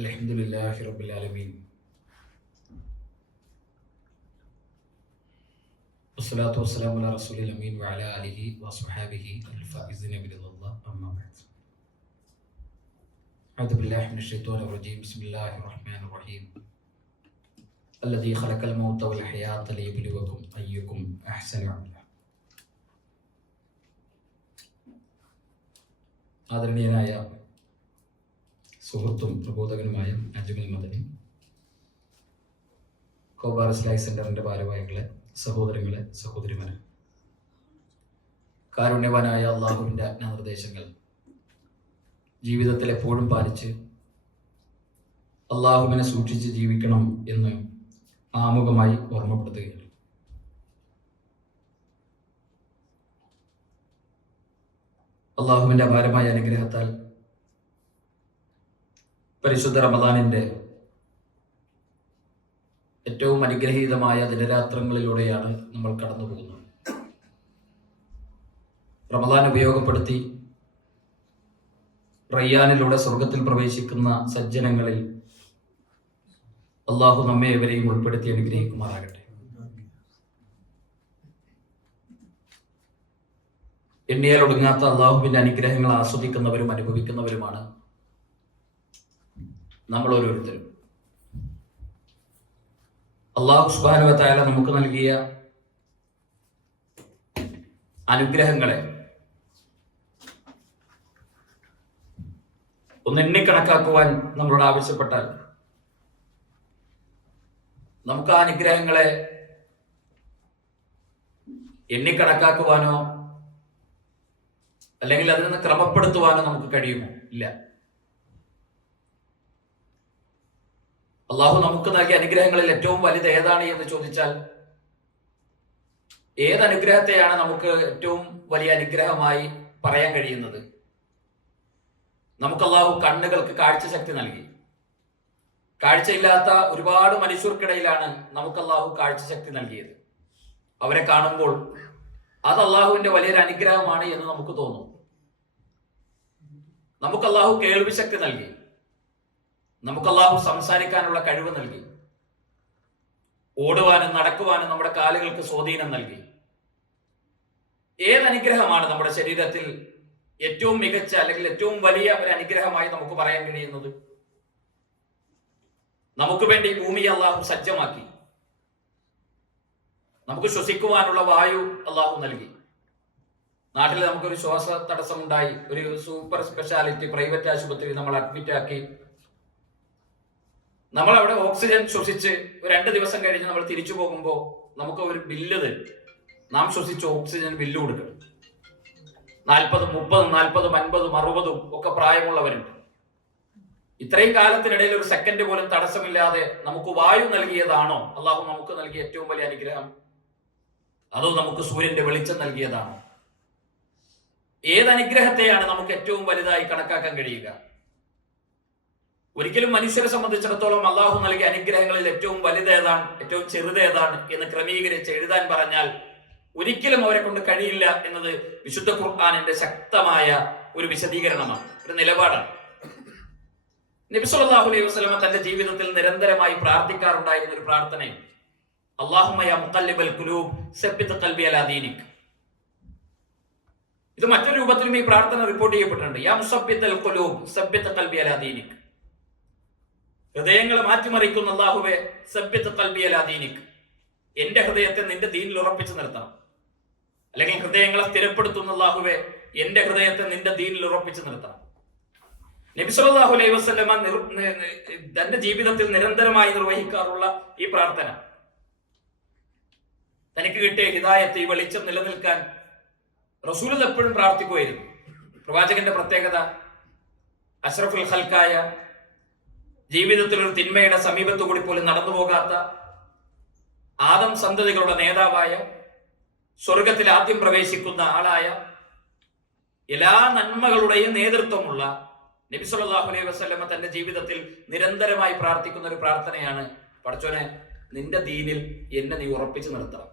അൽഹംദുലില്ലാഹി റബ്ബിൽ ആലമീൻ വസ്സലാത്തു വസ്സലാമു അലാ റസൂലിൽ അമീൻ വഅലാ ആലിഹി വസ്വഹാബിഹി അൽ-ഫായിസിന ബിറിദല്ലാഹ് അമ്മാ ബഅദ്. അഊദു ബില്ലാഹി മിനശ് ശൈത്വാനിർ റജീം. ബിസ്മില്ലാഹിർ റഹ്മാനിർ റഹീം. അല്ലദീ ഖലഖൽ മൗത വൽ ഹയാത ലിയബ്ലുവകും അയ്യുക്കും അഹ്സനു അമല. ആദരണീയനായ സുഹൃത്തും പ്രബോധകനുമായ അജ്മൽ മദനി, ഖോബാർ ഇസ്ലാമിക് സെന്ററിന്റെ ഭാരവാഹികളെ, സഹോദരങ്ങളെ, സഹോദരിമാരെ, കാരുണ്യവാനായ അള്ളാഹുവിൻ്റെ ആജ്ഞാനിർദ്ദേശങ്ങൾ ജീവിതത്തിൽ എപ്പോഴും പാലിച്ച് അള്ളാഹുവിനെ സൂക്ഷിച്ച് ജീവിക്കണം എന്ന് ആമുഖമായി ഓർമ്മപ്പെടുത്തുകയാണ്. അള്ളാഹുവിൻ്റെ അപാരമായ അനുഗ്രഹത്താൽ പരിശുദ്ധ റമദാനിൻ്റെ ഏറ്റവും അനുഗ്രഹീതമായ ദിനരാത്രങ്ങളിലൂടെയാണ് നമ്മൾ കടന്നു പോകുന്നത്. റമദാൻ ഉപയോഗപ്പെടുത്തി റയ്യാനിലൂടെ സ്വർഗത്തിൽ പ്രവേശിക്കുന്ന സജ്ജനങ്ങളിൽ അള്ളാഹു നമ്മെ ഇവരെയും ഉൾപ്പെടുത്തി അനുഗ്രഹിക്കുമാറാകട്ടെ. എണ്ണിയാൽ ഒടുങ്ങാത്ത അള്ളാഹുവിന്റെ അനുഗ്രഹങ്ങൾ ആസ്വദിക്കുന്നവരും അനുഭവിക്കുന്നവരുമാണ് നമ്മൾ ഓരോരുത്തരും. അള്ളാഹു സുബ്ഹാനഹു വ തആല നമുക്ക് നൽകിയ അനുഗ്രഹങ്ങളെ ഒന്ന് എണ്ണിക്കണക്കാക്കുവാൻ നമ്മളോട് ആവശ്യപ്പെട്ടാൽ നമുക്ക് ആ അനുഗ്രഹങ്ങളെ എണ്ണിക്കണക്കാക്കുവാനോ അല്ലെങ്കിൽ അതിൽ നിന്ന് ക്രമപ്പെടുത്തുവാനോ നമുക്ക് കഴിയുമോ? ഇല്ല. അള്ളാഹു നമുക്ക് നൽകിയ അനുഗ്രഹങ്ങളിൽ ഏറ്റവും വലുത് ഏതാണ് എന്ന് ചോദിച്ചാൽ, ഏത് അനുഗ്രഹത്തെയാണ് നമുക്ക് ഏറ്റവും വലിയ അനുഗ്രഹമായി പറയാൻ കഴിയുന്നത്? നമുക്ക് അള്ളാഹു കണ്ണുകൾക്ക് കാഴ്ചശക്തി നൽകി. കാഴ്ചയില്ലാത്ത ഒരുപാട് മനുഷ്യർക്കിടയിലാണ് നമുക്ക് അള്ളാഹു കാഴ്ചശക്തി നൽകിയത്. അവരെ കാണുമ്പോൾ അത് അള്ളാഹുവിന്റെ വലിയൊരു അനുഗ്രഹമാണ് എന്ന് നമുക്ക് തോന്നും. നമുക്ക് അള്ളാഹു കേൾവി ശക്തി നൽകി. നമുക്ക് അള്ളാഹു സംസാരിക്കാനുള്ള കഴിവ് നൽകി. ഓടുവാനും നടക്കുവാനും നമ്മുടെ കാലുകൾക്ക് സ്വാധീനം നൽകി. ഏത് അനുഗ്രഹമാണ് നമ്മുടെ ശരീരത്തിൽ ഏറ്റവും മികച്ച അല്ലെങ്കിൽ ഏറ്റവും വലിയ ഒരു അനുഗ്രഹമായി നമുക്ക് പറയാൻ കഴിയുന്നത്? നമുക്ക് വേണ്ടി ഭൂമിയെ അള്ളാഹു സജ്ജമാക്കി. നമുക്ക് ശ്വസിക്കുവാനുള്ള വായു അള്ളാഹു നൽകി. നാട്ടിൽ നമുക്കൊരു ശ്വാസ തടസ്സമുണ്ടായി, ഒരു സൂപ്പർ സ്പെഷ്യാലിറ്റി പ്രൈവറ്റ് ആശുപത്രി നമ്മൾ അഡ്മിറ്റ് ആക്കി. നമ്മൾ അവിടെ ഓക്സിജൻ ശ്വസിച്ച് 2 ദിവസം കഴിഞ്ഞ് നമ്മൾ തിരിച്ചു പോകുമ്പോൾ നമുക്ക് ഒരു ബില്ല് തരും. നാം ശ്വസിച്ച ഓക്സിജൻ ബില്ല് കൊടുക്കണം. 40, 30, 40, 50, 60 ഒക്കെ പ്രായമുള്ളവരുണ്ട്. ഇത്രയും കാലത്തിനിടയിൽ ഒരു സെക്കൻഡ് പോലും തടസ്സമില്ലാതെ നമുക്ക് വായു നൽകിയതാണോ അള്ളാഹു നമുക്ക് നൽകിയ ഏറ്റവും വലിയ അനുഗ്രഹം? അതോ നമുക്ക് സൂര്യന്റെ വെളിച്ചം നൽകിയതാണോ? ഏത് അനുഗ്രഹത്തെയാണ് നമുക്ക് ഏറ്റവും വലുതായി കണക്കാക്കാൻ കഴിയുക? ഒരിക്കലും മനുഷ്യരെ സംബന്ധിച്ചിടത്തോളം അള്ളാഹു നൽകിയ അനുഗ്രഹങ്ങളിൽ ഏറ്റവും വലുതേതാണ്, ഏറ്റവും ചെറുതേതാണ് എന്ന് ക്രമീകരിച്ച് എഴുതാൻ പറഞ്ഞാൽ ഒരിക്കലും അവരെ കൊണ്ട് കഴിയില്ല എന്നത് വിശുദ്ധ ഖുർആനിന്റെ ശക്തമായ ഒരു വിശദീകരണമാണ്, ഒരു നിലപാടാണ്. നബി സല്ലല്ലാഹു അലൈഹി വസല്ലമ തന്റെ ജീവിതത്തിൽ നിരന്തരമായി പ്രാർത്ഥിക്കാറുണ്ടായിരുന്ന ഒരു പ്രാർത്ഥനയാണ്, അല്ലാഹുമ്മ യാ മുഖല്ലിബൽ ഖുലൂബ് സബ്ബിത് ഖൽബി അലാ ദീനിക്. ഇത് മറ്റൊരു രൂപത്തിലും ഈ പ്രാർത്ഥന റിപ്പോർട്ട് ചെയ്യപ്പെട്ടിട്ടുണ്ട്. യാ മുസബ്ബിതൽ ഖുലൂബ് സബ്ബിത് ഖൽബി അലാ ദീനിക്. ഹൃദയങ്ങളെ മാറ്റിമറിക്കുന്ന അല്ലാഹുവേ, സബ്ബിത് ഖൽബി അലാ ദീനിക്, എന്റെ ഹൃദയത്തെ നിന്റെ ദീനിൽ ഉറപ്പിച്ചു നിർത്തണം. അല്ലെങ്കിൽ ഹൃദയങ്ങളെ സ്ഥിരപ്പെടുത്തുന്ന അല്ലാഹുവേ, എന്റെ ഹൃദയത്തെ നിന്റെ ദീനിൽ ഉറപ്പിച്ചു നിർത്തണം. നബി സല്ലല്ലാഹു അലൈഹി വസല്ലമ തന്റെ ജീവിതത്തിൽ നിരന്തരമായി നിർവഹിക്കാറുള്ള ഈ പ്രാർത്ഥന, തനിക്ക് കിട്ടിയ ഹിദായത്ത്, ഈ വെളിച്ചം നിലനിൽക്കാൻ റസൂൽ എപ്പോഴും പ്രാർത്ഥിക്കുമായിരുന്നു. പ്രവാചകന്റെ പ്രത്യേകത, അഷ്റഫുൽ ഖൽക്കായ, ജീവിതത്തിൽ ഒരു തിന്മയുടെ സമീപത്തു കൂടി പോലും നടന്നു പോകാത്ത, ആദം സന്തതികളുടെ നേതാവായ, സ്വർഗത്തിൽ ആദ്യം പ്രവേശിക്കുന്ന ആളായ, എല്ലാ നന്മകളുടെയും നേതൃത്വമുള്ള നബി സല്ലല്ലാഹു അലൈഹി വസല്ലമ തന്റെ ജീവിതത്തിൽ നിരന്തരമായി പ്രാർത്ഥിക്കുന്ന ഒരു പ്രാർത്ഥനയാണ്, പടച്ചോനെ നിന്റെ ദീനിൽ എന്നെ നീ ഉറപ്പിച്ചു നിർത്തണം.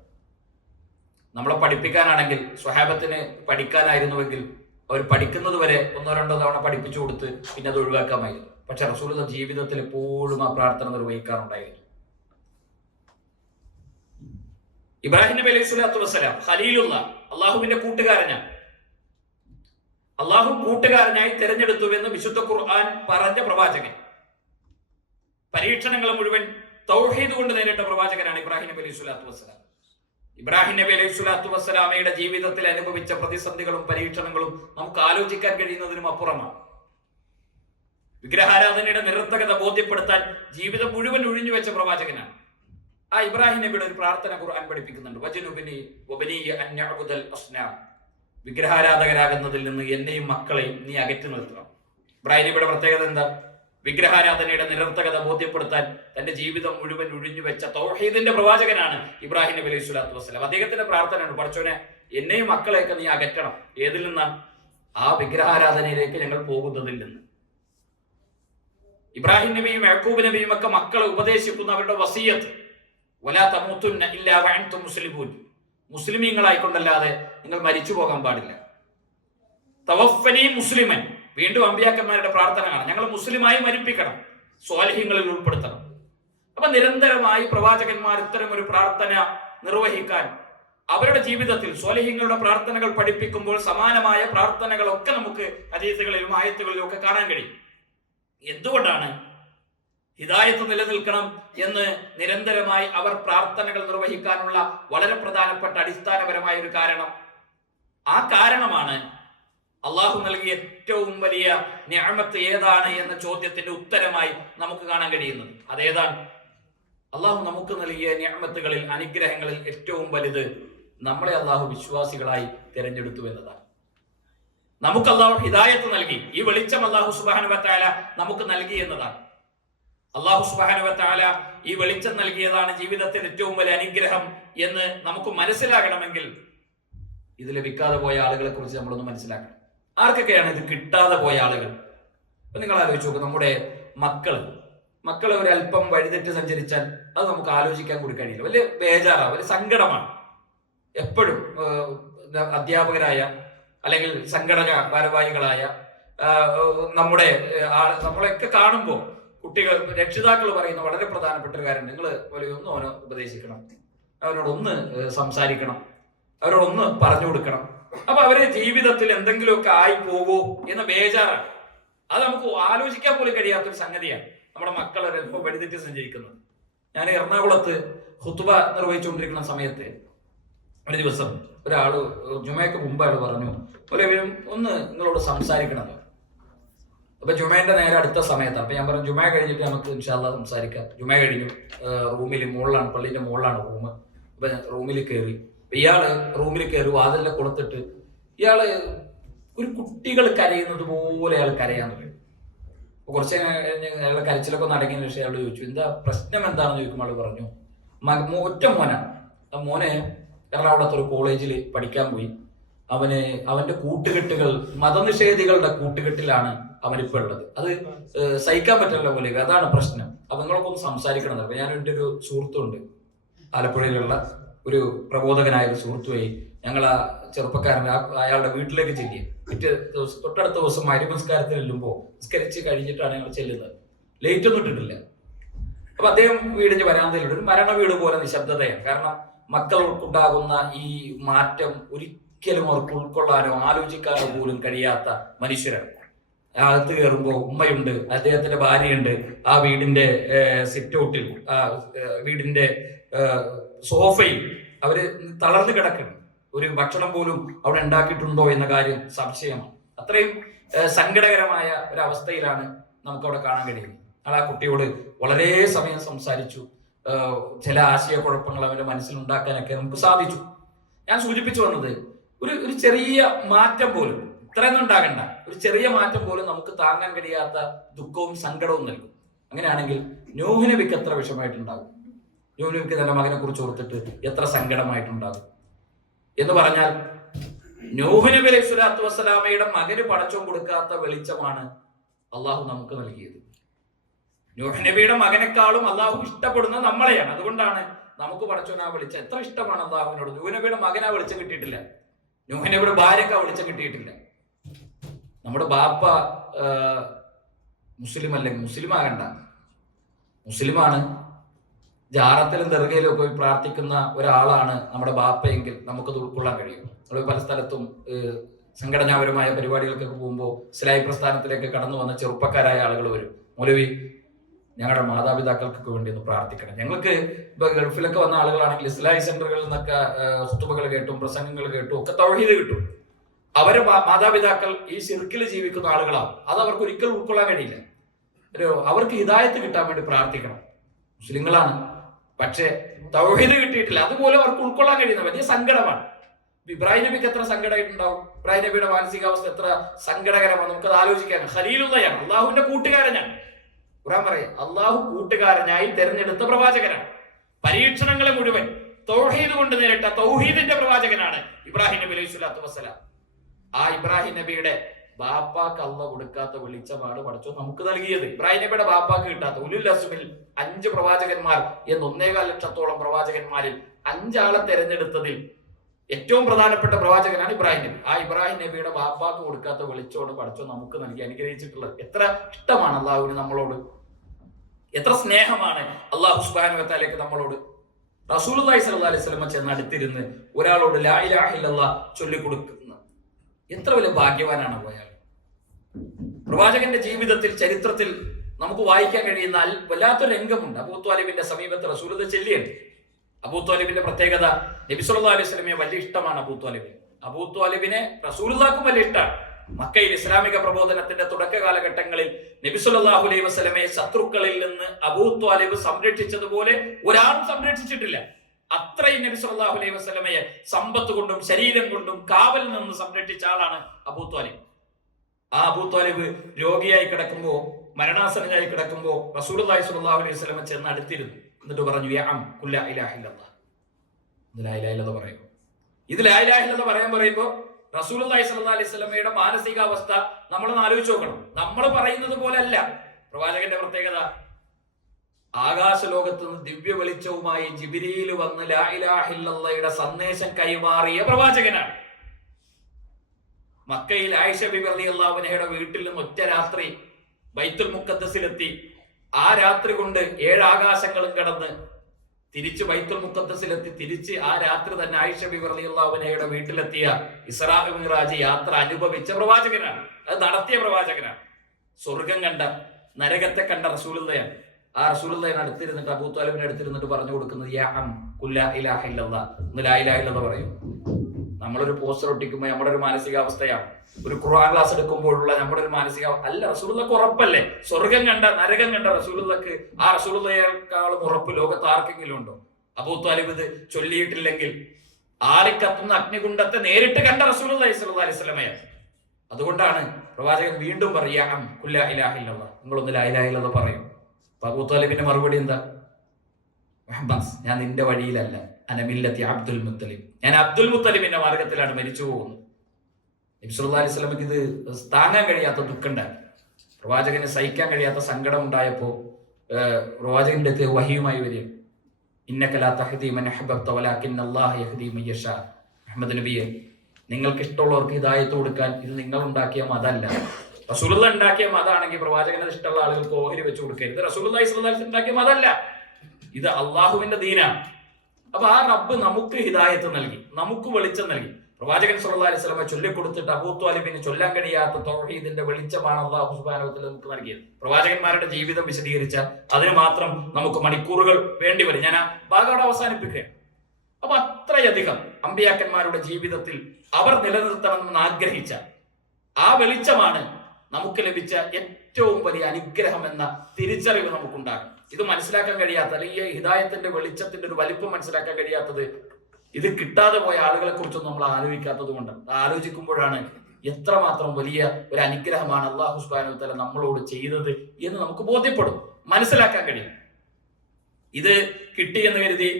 നമ്മളെ പഠിപ്പിക്കാനാണെങ്കിൽ സ്വഹാബത്തിന് പഠിക്കാനായിരുന്നുവെങ്കിൽ അവർ പഠിക്കുന്നത് വരെ 1-2 തവണ പഠിപ്പിച്ചു കൊടുത്ത് പിന്നെ അത് ഒഴിവാക്കാമായിരുന്നു. പക്ഷെ റസൂലുള്ളാഹി ജീവിതത്തിൽ എപ്പോഴും ആ പ്രാർത്ഥന നിർവഹിക്കാറുണ്ടായിരുന്നു. ഇബ്രാഹിം നബി അലൈഹി സ്വലാത്തു വസ്സലാം ഖലീലുള്ള, അള്ളാഹുവിന്റെ കൂട്ടുകാരനാണ്. അള്ളാഹു കൂട്ടുകാരനായി തിരഞ്ഞെടുത്തുവെന്ന് വിശുദ്ധ ഖുർആൻ പറഞ്ഞ പ്രവാചകൻ, പരീക്ഷണങ്ങൾ മുഴുവൻ തൗഹീദ് കൊണ്ട് നേരിട്ട പ്രവാചകനാണ് ഇബ്രാഹിം നബി അലൈഹി സ്വലാത്തു വസ്സലാം. ഇബ്രാഹിം നബി അലൈഹി സ്വലാത്തു വസ്സലാമയുടെ ജീവിതത്തിൽ അനുഭവിച്ച പ്രതിസന്ധികളും പരീക്ഷണങ്ങളും നമുക്ക് ആലോചിക്കാൻ കഴിയുന്നതിനും അപ്പുറമാണ്. വിഗ്രഹാരാധനയുടെ നിരർത്ഥകത ബോധ്യപ്പെടുത്താൻ ജീവിതം മുഴുവൻ ഒഴിഞ്ഞു വെച്ച പ്രവാചകനാണ്. ആ ഇബ്രാഹിം നബിയുടെ ഒരു പ്രാർത്ഥന ഖുർആൻ പഠിപ്പിക്കുന്നുണ്ട്. വജനുബിനി വബനിയ അൻ നഅ്ബുദൽ അസ്നാം. വിഗ്രഹാരാധകരാകുന്നതിൽ നിന്ന് എന്നെയും മക്കളെയും നീ അകറ്റി നിർത്തണം. ഇബ്രാഹിം നബിയുടെ പ്രത്യേകത എന്താ? വിഗ്രഹാരാധനയുടെ നിരർത്ഥകത ബോധ്യപ്പെടുത്താൻ തന്റെ ജീവിതം മുഴുവൻ ഒഴിഞ്ഞു വെച്ച തൗഹീദിന്റെ പ്രവാചകനാണ് ഇബ്രാഹിം നബി അലൈഹി സ്വലാത്തു വസ്സലാം. അദ്ദേഹത്തിന്റെ പ്രാർത്ഥനയാണ്, പഠിച്ചോനെ എന്നെയും മക്കളെയൊക്കെ നീ അകറ്റണം. ഏതിൽ നിന്നാണ്? ആ വിഗ്രഹാരാധനയിലേക്ക് ഞങ്ങൾ പോകുന്നതിൽ നിന്ന്. ഇബ്രാഹിം നബിയും യാക്കൂബ് നബിയും ഒക്കെ മക്കളെ ഉപദേശിക്കുന്ന അവരുടെ വസിയത്ത്, വലാ തമൂതുന്ന ഇല്ലാ വഅൻതും മുസ്ലിമൂൻ, മുസ്ലിമീങ്ങളായിക്കൊണ്ടല്ലാതെ നിങ്ങൾ മരിച്ചു പോകാൻ പാടില്ല. തവഫനി മുസ്ലിമൻ, വീണ്ടും അമ്പിയാക്കന്മാരുടെ പ്രാർത്ഥന കാണാം, ഞങ്ങൾ മുസ്ലിമായി മരിപ്പിക്കണം, സ്വാലിഹ്യങ്ങളിൽ ഉൾപ്പെടുത്തണം. അപ്പൊ നിരന്തരമായി പ്രവാചകന്മാർ ഇത്തരം ഒരു പ്രാർത്ഥന നിർവഹിക്കാൻ അവരുടെ ജീവിതത്തിൽ സ്വാലിഹ്യങ്ങളുടെ പ്രാർത്ഥനകൾ പഠിപ്പിക്കുമ്പോൾ സമാനമായ പ്രാർത്ഥനകളൊക്കെ നമുക്ക് ഹദീസുകളിലും ആയത്തുകളിലും ഒക്കെ കാണാൻ കഴിയും. എന്തുകൊണ്ടാണ്? ഹിദായത്ത് നിലനിൽക്കണം എന്ന് നിരന്തരമായി അവർ പ്രാർത്ഥനകൾ നിർവഹിക്കാനുള്ള വളരെ പ്രധാനപ്പെട്ട അടിസ്ഥാനപരമായ ഒരു കാരണം. ആ കാരണമാണ് അള്ളാഹു നൽകിയ ഏറ്റവും വലിയ നിഅമത്ത് ഏതാണ് എന്ന ചോദ്യത്തിന്റെ ഉത്തരമായി നമുക്ക് കാണാൻ കഴിയുന്നത്. അതേതാണ്? അള്ളാഹു നമുക്ക് നൽകിയ നിഅമത്തുകളിൽ, അനുഗ്രഹങ്ങളിൽ ഏറ്റവും വലുത് നമ്മളെ അള്ളാഹു വിശ്വാസികളായി തിരഞ്ഞെടുത്തു എന്നതാണ്. നമുക്ക് അള്ളാഹു ഹിദായത്ത് നൽകി, ഈ വെളിച്ചം അള്ളാഹു സുബ്ഹാനഹു വ തആല നമുക്ക് നൽകി എന്നതാണ്. അള്ളാഹു സുബ്ഹാനഹു വ തആല ഈ വെളിച്ചം നൽകിയതാണ് ജീവിതത്തിൽ ഏറ്റവും വലിയ അനുഗ്രഹം എന്ന് നമുക്ക് മനസ്സിലാകണമെങ്കിൽ ഇത് ലഭിക്കാതെ പോയ ആളുകളെ കുറിച്ച് നമ്മളൊന്ന് മനസ്സിലാക്കണം. ആർക്കൊക്കെയാണ് ഇത് കിട്ടാതെ പോയ ആളുകൾ? അപ്പൊ നിങ്ങൾ ആലോചിച്ച് നോക്കുക, നമ്മുടെ മക്കൾ ഒരല്പം വഴിതെറ്റി സഞ്ചരിച്ചാൽ അത് നമുക്ക് ആലോചിക്കാൻ കൂടി കഴിയില്ല. വലിയ ബേജാറാണ്, വലിയ സങ്കടമാണ്. എപ്പോഴും അധ്യാപകരായ അല്ലെങ്കിൽ സംഘടന ഭാരവാഹികളായ നമ്മളെയൊക്കെ കാണുമ്പോൾ കുട്ടികൾ, രക്ഷിതാക്കൾ പറയുന്ന വളരെ പ്രധാനപ്പെട്ട ഒരു കാര്യം, നിങ്ങൾ ഒന്ന് അവനെ ഉപദേശിക്കണം, അവനോടൊന്ന് സംസാരിക്കണം, അവരോടൊന്ന് പറഞ്ഞു കൊടുക്കണം. അപ്പൊ അവരെ ജീവിതത്തിൽ എന്തെങ്കിലുമൊക്കെ ആയി പോകോ എന്ന ബേജാറാണ്. അത് നമുക്ക് ആലോചിക്കാൻ പോലും കഴിയാത്തൊരു സംഗതിയാണ് നമ്മുടെ മക്കൾ ഒരല്പം വഴിതെറ്റി സഞ്ചരിക്കുന്നത്. ഞാൻ എറണാകുളത്ത് ഖുത്ബ നിർവഹിച്ചുകൊണ്ടിരിക്കുന്ന സമയത്ത് ഒരു ദിവസം ഒരാള് ജുമയ്ക്ക് മുമ്പ് അയാൾ പറഞ്ഞു, ഒന്ന് നിങ്ങളോട് സംസാരിക്കണം. അപ്പൊ ജുമേന്റെ നേരെ അടുത്ത സമയത്താണ്. അപ്പൊ ഞാൻ പറഞ്ഞു, ജുമ കഴിഞ്ഞിട്ട് നമുക്ക് ഇൻഷാ അല്ലാഹ് സംസാരിക്കാം. ജുമ കഴിഞ്ഞു, റൂമിൽ മുകളിലാണ്, പള്ളിന്റെ മുകളിലാണ് റൂം. അപ്പൊ റൂമിൽ കയറി, ഇയാള് റൂമിൽ കയറി വാതിലിനെ കൊടുത്തിട്ട് ഇയാള് ഒരു കുട്ടികൾ കരയുന്നത് പോലെ അയാൾ കരയാൻ തുടങ്ങി. കുറച്ച് അയാളുടെ കരച്ചിലൊക്കെ ഒന്ന് അടങ്ങിയതിന് ശേഷം അയാൾ ചോദിച്ചു, എന്താ പ്രശ്നം എന്താണെന്ന് ചോദിക്കുമ്പോൾ ആള് പറഞ്ഞു, ഒറ്റ മോനാണ്. ആ മോനെ എറണാകുളത്ത് ഒരു കോളേജിൽ പഠിക്കാൻ പോയി. അവന്റെ കൂട്ടുകെട്ടുകൾ മതനിഷേധികളുടെ കൂട്ടുകെട്ടിലാണ് അവനിപ്പോൾ ഉള്ളത്. അത് സഹിക്കാൻ പറ്റില്ല പോലെ, അതാണ് പ്രശ്നം. അപ്പൊ നിങ്ങളൊക്കെ ഒന്ന് സംസാരിക്കണം. അപ്പൊ ഞാൻ എൻ്റെ ഒരു സുഹൃത്തുണ്ട്, ആലപ്പുഴയിലുള്ള ഒരു പ്രബോധകനായ ഒരു സുഹൃത്തുമായി ഞങ്ങൾ ആ ചെറുപ്പക്കാരൻ അയാളുടെ വീട്ടിലേക്ക് ചെല്ലിയ തൊട്ടടുത്ത ദിവസം മഗ്‌രിബ് ചെല്ലുമ്പോൾ നിസ്കരിച്ച് കഴിഞ്ഞിട്ടാണ് ഞങ്ങൾ ചെല്ലുന്നത്. ലേറ്റ് ഒന്നും ഇട്ടിട്ടില്ല. അപ്പൊ അദ്ദേഹം വീടിന് വരാന്തയിലുണ്ട്. ഒരു മരണ വീട് പോലെ നിശബ്ദതയാണ്. കാരണം മക്കൾക്കുണ്ടാകുന്ന ഈ മാറ്റം ഒരിക്കലും അവർക്ക് ഉൾക്കൊള്ളാനോ ആലോചിക്കാനോ പോലും കഴിയാത്ത മനുഷ്യരാണ്. അകത്ത് കയറുമ്പോൾ ഉമ്മയുണ്ട്, അദ്ദേഹത്തിന്റെ ഭാര്യയുണ്ട്. ആ വീടിന്റെ സിറ്റ് ഔട്ടിൽ, വീടിന്റെ സോഫയിൽ അവര് തളർന്നു കിടക്കണം. ഒരു ഭക്ഷണം പോലും അവിടെ ഉണ്ടാക്കിയിട്ടുണ്ടോ എന്ന കാര്യം സംശയമാണ്. അത്രയും സങ്കടകരമായ ഒരു അവസ്ഥയിലാണ് നമുക്കവിടെ കാണാൻ കഴിയുന്നത്. ആ കുട്ടിയോട് വളരെ സമയം സംസാരിച്ചു. ചില ആശയക്കുഴപ്പങ്ങൾ അവന്റെ മനസ്സിലുണ്ടാക്കാനൊക്കെ നമുക്ക് സാധിച്ചു. ഞാൻ സൂചിപ്പിച്ചു വന്നത്, ഒരു ചെറിയ മാറ്റം പോലും, ഇത്രയൊന്നും ഉണ്ടാകണ്ട, ഒരു ചെറിയ മാറ്റം പോലും നമുക്ക് താങ്ങാൻ കഴിയാത്ത ദുഃഖവും സങ്കടവും നൽകും. അങ്ങനെയാണെങ്കിൽ നൂഹ് നബിക്ക് എത്ര വിഷമായിട്ടുണ്ടാകും? നൂഹ് നബിക്ക് തന്റെ മകനെ കുറിച്ച് ഓർത്തിട്ട് എത്ര സങ്കടമായിട്ടുണ്ടാകും എന്ന് പറഞ്ഞാൽ, നൂഹ് നബി അലൈഹി സ്വലാത്തു വസ്സലാമയുടെ മകന് പടച്ചോൻ കൊടുക്കാത്ത വെളിച്ചമാണ് അള്ളാഹു നമുക്ക് നൽകിയത്. നൂഹ് നബിയുടെ മകനേക്കാളും അള്ളാഹു ഇഷ്ടപ്പെടുന്നത് നമ്മളെയാണ്. അതുകൊണ്ടാണ് നമുക്ക് പടച്ചോൻ ആ വെളിച്ചം എത്ര ഇഷ്ടമാണ് അള്ളാഹുവിനോട്. നൂഹ് നബിയുടെ മകന് ആ വെളിച്ചം കിട്ടിയിട്ടില്ല, നൂഹ് നബിയുടെ ഭാര്യക്ക് ആ വെളിച്ചം കിട്ടിയിട്ടില്ല. നമ്മുടെ ബാപ്പ മുസ്ലിം അല്ലെങ്കിൽ മുസ്ലിം ആകണ്ട, മുസ്ലിമാണ്, ജാറത്തിലും ദർഗയിലും പോയി പ്രാർത്ഥിക്കുന്ന ഒരാളാണ് നമ്മുടെ ബാപ്പയെങ്കിൽ നമുക്കത് ഉൾക്കൊള്ളാൻ കഴിയും. നമ്മൾ പല സ്ഥലത്തും സംഘടനാപരമായ പരിപാടികൾക്കൊക്കെ പോകുമ്പോൾ ഇസ്ലാഹി പ്രസ്ഥാനത്തിലേക്ക് കടന്നു വന്ന ചെറുപ്പക്കാരായ ആളുകൾ വരും, മൗലവി ഞങ്ങളുടെ മാതാപിതാക്കൾക്കൊക്കെ വേണ്ടി ഒന്ന് പ്രാർത്ഥിക്കണം. ഞങ്ങൾക്ക് ഇപ്പൊ ഗൾഫിലൊക്കെ വന്ന ആളുകളാണെങ്കിൽ ഇസ്ലാഹി സെന്ററുകളിൽ നിന്നൊക്കെ ഖുതുബകൾ കേട്ടും പ്രസംഗങ്ങൾ കേട്ടും ഒക്കെ തൗഹീദ് കിട്ടും. അവരെ മാതാപിതാക്കൾ ഈ ശിർക്കിൽ ജീവിക്കുന്ന ആളുകളാവും. അത് അവർക്ക് ഒരിക്കലും ഉൾക്കൊള്ളാൻ കഴിയില്ല. അവർക്ക് ഹിദായത്ത് കിട്ടാൻ വേണ്ടി പ്രാർത്ഥിക്കണം. മുസ്ലിങ്ങളാണ്, പക്ഷേ തൗഹീദ് കിട്ടിയിട്ടില്ല. അതുപോലെ അവർക്ക് ഉൾക്കൊള്ളാൻ കഴിയുന്ന വലിയ സങ്കടമാണ്. ഇബ്രാഹിം നബിക്ക് എത്ര സങ്കടമായിട്ടുണ്ടാവും? ഇബ്രാഹിം നബിയുടെ മാനസികാവസ്ഥ എത്ര സങ്കടകരമാണ് നമുക്കത് ആലോചിക്കാൻ. ഖലീലുള്ളയാണ്, അള്ളാഹുവിന്റെ കൂട്ടുകാരനാണ്. ഖുർആൻ പറയും അള്ളാഹു കൂട്ടുകാരനായി തെരഞ്ഞെടുത്ത പ്രവാചകനാണ്. പരീക്ഷണങ്ങളെ മുഴുവൻ തൗഹീദ് കൊണ്ട് നേരിട്ട തൗഹീദിന്റെ പ്രവാചകനാണ് ഇബ്രാഹിം നബി അലൈഹി സ്വലാത്തു വസ്സലാം. ആ ഇബ്രാഹിം നബിയുടെ ബാപ്പാക്ക് അള്ള കൊടുക്കാത്ത വെളിച്ചമാണ് പഠിച്ചോ നമുക്ക് നൽകിയത്. ഇബ്രാഹിം നബിയുടെ ബാപ്പാക്ക് കിട്ടാത്ത ഉലുൽ അസ്മിൽ 5 പ്രവാചകന്മാർ എന്ന് 1.25 ലക്ഷത്തോളം പ്രവാചകന്മാരിൽ 5 ആളെ തെരഞ്ഞെടുത്തതിൽ ഏറ്റവും പ്രധാനപ്പെട്ട പ്രവാചകനാണ് ഇബ്രാഹിം നബി. ആ ഇബ്രാഹിം നബിയുടെ ബാപ്പാക്ക് കൊടുക്കാത്ത വെളിച്ചോട് പഠിച്ചോ നമുക്ക് നൽകി അനുഗ്രഹിച്ചിട്ടുള്ളത്. എത്ര ഇഷ്ടമാണ് അള്ളാഹുവിന് നമ്മളോട്, എത്ര സ്നേഹമാണ് അള്ളാഹു സുബ്ഹാനഹു വ തആലയ്ക്ക് നമ്മളോട്. റസൂലുള്ളാഹി സ്വല്ലല്ലാഹു അലൈഹി വസല്ലം ചെന്ന് അടുത്തിരുന്ന് ഒരാളോട് ലാ ഇലാഹ ഇല്ലല്ലാഹ് ചൊല്ലിക്കൊടുക്കുന്ന എത്ര വലിയ ഭാഗ്യവാനാണ് പോയാൽ. പ്രവാചകന്റെ ജീവിതത്തിൽ, ചരിത്രത്തിൽ നമുക്ക് വായിക്കാൻ കഴിയുന്ന വല്ലാത്തൊരു രംഗമുണ്ട്. അബൂ ത്വാലിബിന്റെ സമീപത്ത് റസൂലുള്ളാഹി ചെല്ലിയാണ്. അബൂ ത്വാലിബിന്റെ പ്രത്യേകത, നബി സല്ലല്ലാഹു അലൈഹി വസല്ലമയെ വലിയ ഇഷ്ടമാണ് അബൂ ത്വാലിബിന്. അബൂ ത്വാലിബിനെ റസൂലുള്ളാഹിക്കും വലിയ ഇഷ്ടമാണ്. മക്കയിൽ ഇസ്ലാമിക പ്രബോധനത്തിന്റെ തുടക്ക കാലഘട്ടങ്ങളിൽ നബി സല്ലല്ലാഹു അലൈഹി വസല്ലമയെ ശത്രുക്കളിൽ നിന്ന് അബൂ ത്വാലിബ് സംരക്ഷിച്ചതുപോലെ ഒരാളും സംരക്ഷിച്ചിട്ടില്ല. അത്രയും നബി സല്ലല്ലാഹു അലൈഹി വസല്ലമയെ സമ്പത്ത് കൊണ്ടും ശരീരം കൊണ്ടും കാവൽ നിന്ന് സംരക്ഷിച്ച ആളാണ് അബൂ ത്വാലിബ്. ആ അബൂ ത്വാലിബ് രോഗിയായി കിടക്കുമ്പോ, മരണാസന്നനായി കിടക്കുമ്പോ റസൂലുള്ളാഹി സ്വല്ലല്ലാഹു അലൈഹി വസല്ലമ ചെന്ന് അടുത്തിരുന്നു. എന്നിട്ട് പറഞ്ഞു യാ അം ഖുൽ ലാ ഇലാഹ ഇല്ലല്ലാഹ്. ഇത് ലാ ഇലാഹ ഇല്ലല്ലാഹ് പറയും. ഇത് ലാ ഇലാഹ ഇല്ലല്ലാഹ് പറയുമ്പോ റസൂലുള്ളാഹി സ്വല്ലല്ലാഹു അലൈഹി വസല്ലമയുടെ മാനസികാവസ്ഥ നമ്മളൊന്ന് ആലോചിച്ച് നോക്കണം. നമ്മൾ പറയുന്നത് പോലെ അല്ല. പ്രവാചകന്റെ പ്രത്യേകത, ആകാശ ലോകത്ത് നിന്ന് ദിവ്യ വെളിച്ചവുമായി ജിബ്രീൽ വന്ന് ലാ ഇലാഹ ഇല്ലല്ലാഹയുടെ സന്ദേശം കൈമാറിയ പ്രവാചകനാണ്. മക്കയിൽ ആയിഷ ബിബി റളിയല്ലാഹു അൻഹയുടെ വീട്ടിൽ നിന്ന് ഒറ്റ രാത്രി ബൈത്തുൽ മുഖദ്ദസിലെത്തി. ആ രാത്രി കൊണ്ട് 7 ആകാശങ്ങളും കടന്ന് തിരിച്ച് ബൈത്തുൽ മുഖദ്ദസിലെത്തി. തിരിച്ച് ആ രാത്രി തന്നെ ആയിഷ ബിബി റളിയല്ലാഹു അൻഹയുടെ വീട്ടിലെത്തിയ ഇസ്രാ മിഅ്റാജ് യാത്ര അനുഭവിച്ച പ്രവാചകനാണ്. അത് നടത്തിയ പ്രവാചകനാണ്. സ്വർഗം കണ്ട, നരകത്തെ കണ്ട റസൂലുള്ളാഹിയാണ്. ആ റസൂലുള്ളാഹിനെ അടുത്തിരുന്നിട്ട് അബൂ ത്വാലിബിനെ അടുത്തിരുന്നിട്ട് പറഞ്ഞു കൊടുക്കുന്നത് യാ അം ഖുൽ ലാ ഇലാഹ ഇല്ലല്ലാഹ്. ഒന്ന് ലാ ഇലാഹ ഇല്ലല്ലാഹ് പറയും. നമ്മളൊരു പോസ്റ്റർ ഒട്ടിക്കുമ്പോൾ നമ്മുടെ ഒരു മാനസികാവസ്ഥയാണ്, ഒരു ഖുർആൻ ക്ലാസ് എടുക്കുമ്പോഴുള്ള നമ്മുടെ ഒരു അല്ല. റസൂലുള്ളാഹിക്ക് ഉറപ്പല്ലേ? സ്വർഗം കണ്ട, നരകം കണ്ട റസൂലുള്ളാഹിക്ക് ആ റസൂലുള്ളാഹിയേക്കാളും ഉറപ്പ് ലോകത്ത് ആർക്കെങ്കിലും ഉണ്ടോ? അബൂ ത്വാലിബ് ഇത് ചൊല്ലിയിട്ടില്ലെങ്കിൽ ആളിക്കത്തുന്ന അഗ്നികുണ്ഡത്തെ നേരിട്ട് കണ്ട റസൂലുള്ളാഹി സ്വല്ലല്ലാഹു അലൈഹി വസല്ലമയാണ്. അതുകൊണ്ടാണ് പ്രവാചകൻ വീണ്ടും പറയാ അം ഖുൽ ലാ ഇലാഹ ഇല്ലല്ലാഹ്. നിങ്ങളൊന്ന് ലാ ഇലാഹ ഇല്ലല്ലാഹ് പറയും. അബൂ ത്വാലിബിന്റെ മറുപടി എന്താ? മുഹമ്മദ്, ഞാൻ നിന്റെ വഴിയിലല്ല, അനമില്ലത്തി അബ്ദുൽ മുത്തലിബ്, ഞാൻ അബ്ദുൽ മുത്തലിബിന്റെ മാർഗത്തിലാണ് മരിച്ചു പോകുന്നത്. നബി സല്ലല്ലാഹു അലൈഹി വസല്ലമക്ക് ഇത് താങ്ങാൻ കഴിയാത്ത ദുഃഖമുണ്ടായി. പ്രവാചകന് സഹിക്കാൻ കഴിയാത്ത സങ്കടം ഉണ്ടായപ്പോ പ്രവാചകന്റെ അടുത്ത് വഹിയുമായി വരികയാണ്. ഇന്നക ലാ തഹ്ദി മൻ അഹ്ബബ്ത വലാകിന്ന അല്ലാഹ യഹ്ദി മൻ യശാ. മുഹമ്മദ് നബിയെ, നിങ്ങൾക്ക് ഇഷ്ടമുള്ളവർക്ക് ഹിദായത്ത് കൊടുക്കാൻ ഇത് നിങ്ങൾ ഉണ്ടാക്കിയ മതമല്ല. റസൂലുള്ളാഹി ഉണ്ടാക്കിയ മതമാണെങ്കിൽ പ്രവാചകന് ഇഷ്ടമുള്ള ആളുകൾക്ക് ഓഹരി വെച്ച് കൊടുക്കരുത്. റസൂലുള്ളാഹി സ്വല്ലല്ലാഹു അലൈഹി വസല്ലം ഉണ്ടാക്കിയ മതമല്ല, ഇത് അള്ളാഹുവിന്റെ ദീനാണ്. അപ്പൊ ആ റബ്ബ് നമുക്ക് ഹിദായത്ത് നൽകി, നമുക്ക് വെളിച്ചം നൽകി. പ്രവാചകൻ സല്ലല്ലാഹു അലൈഹി വസല്ലം ചൊല്ലിക്കൊടുത്തിട്ട് അബൂ ത്വാലിബിന് ചൊല്ലാൻ കഴിയാത്ത തൗഹീദിന്റെ വെളിച്ചമാണ് അല്ലാഹു സുബ്ഹാനഹു വ തആല നമുക്ക് നൽകിയത്. പ്രവാചകന്മാരുടെ ജീവിതം വിശദീകരിച്ചാൽ അതിന് മാത്രം നമുക്ക് മണിക്കൂറുകൾ വേണ്ടി വരും. ഞാൻ ആ ഭാഗം അവസാനിപ്പിക്കുകയാണ്. അപ്പൊ അത്രയധികം അമ്പിയാക്കന്മാരുടെ ജീവിതത്തിൽ അവർ നിലനിർത്തണമെന്ന് ആഗ്രഹിച്ച ആ വെളിച്ചമാണ് നമുക്ക് ലഭിച്ച ഏറ്റവും വലിയ അനുഗ്രഹം എന്ന തിരിച്ചറിവ് നമുക്കുണ്ടാകും. ഇത് മനസ്സിലാക്കാൻ കഴിയാത്ത, അല്ലെങ്കിൽ ഈ ഹിദായത്തിന്റെ വെളിച്ചത്തിന്റെ ഒരു വലിപ്പം മനസ്സിലാക്കാൻ കഴിയാത്തത് ഇത് കിട്ടാതെ പോയ ആളുകളെ കുറിച്ചൊന്നും നമ്മൾ ആലോചിക്കാത്തത് കൊണ്ട്. ആലോചിക്കുമ്പോഴാണ് എത്രമാത്രം വലിയ ഒരു അനുഗ്രഹമാണ് അല്ലാഹു സുബ്ഹാനഹു വ തആല നമ്മളോട് ചെയ്തത് എന്ന് നമുക്ക് ബോധ്യപ്പെടും, മനസ്സിലാക്കാൻ കഴിയും. ഇത് കിട്ടി എന്ന് കരുതി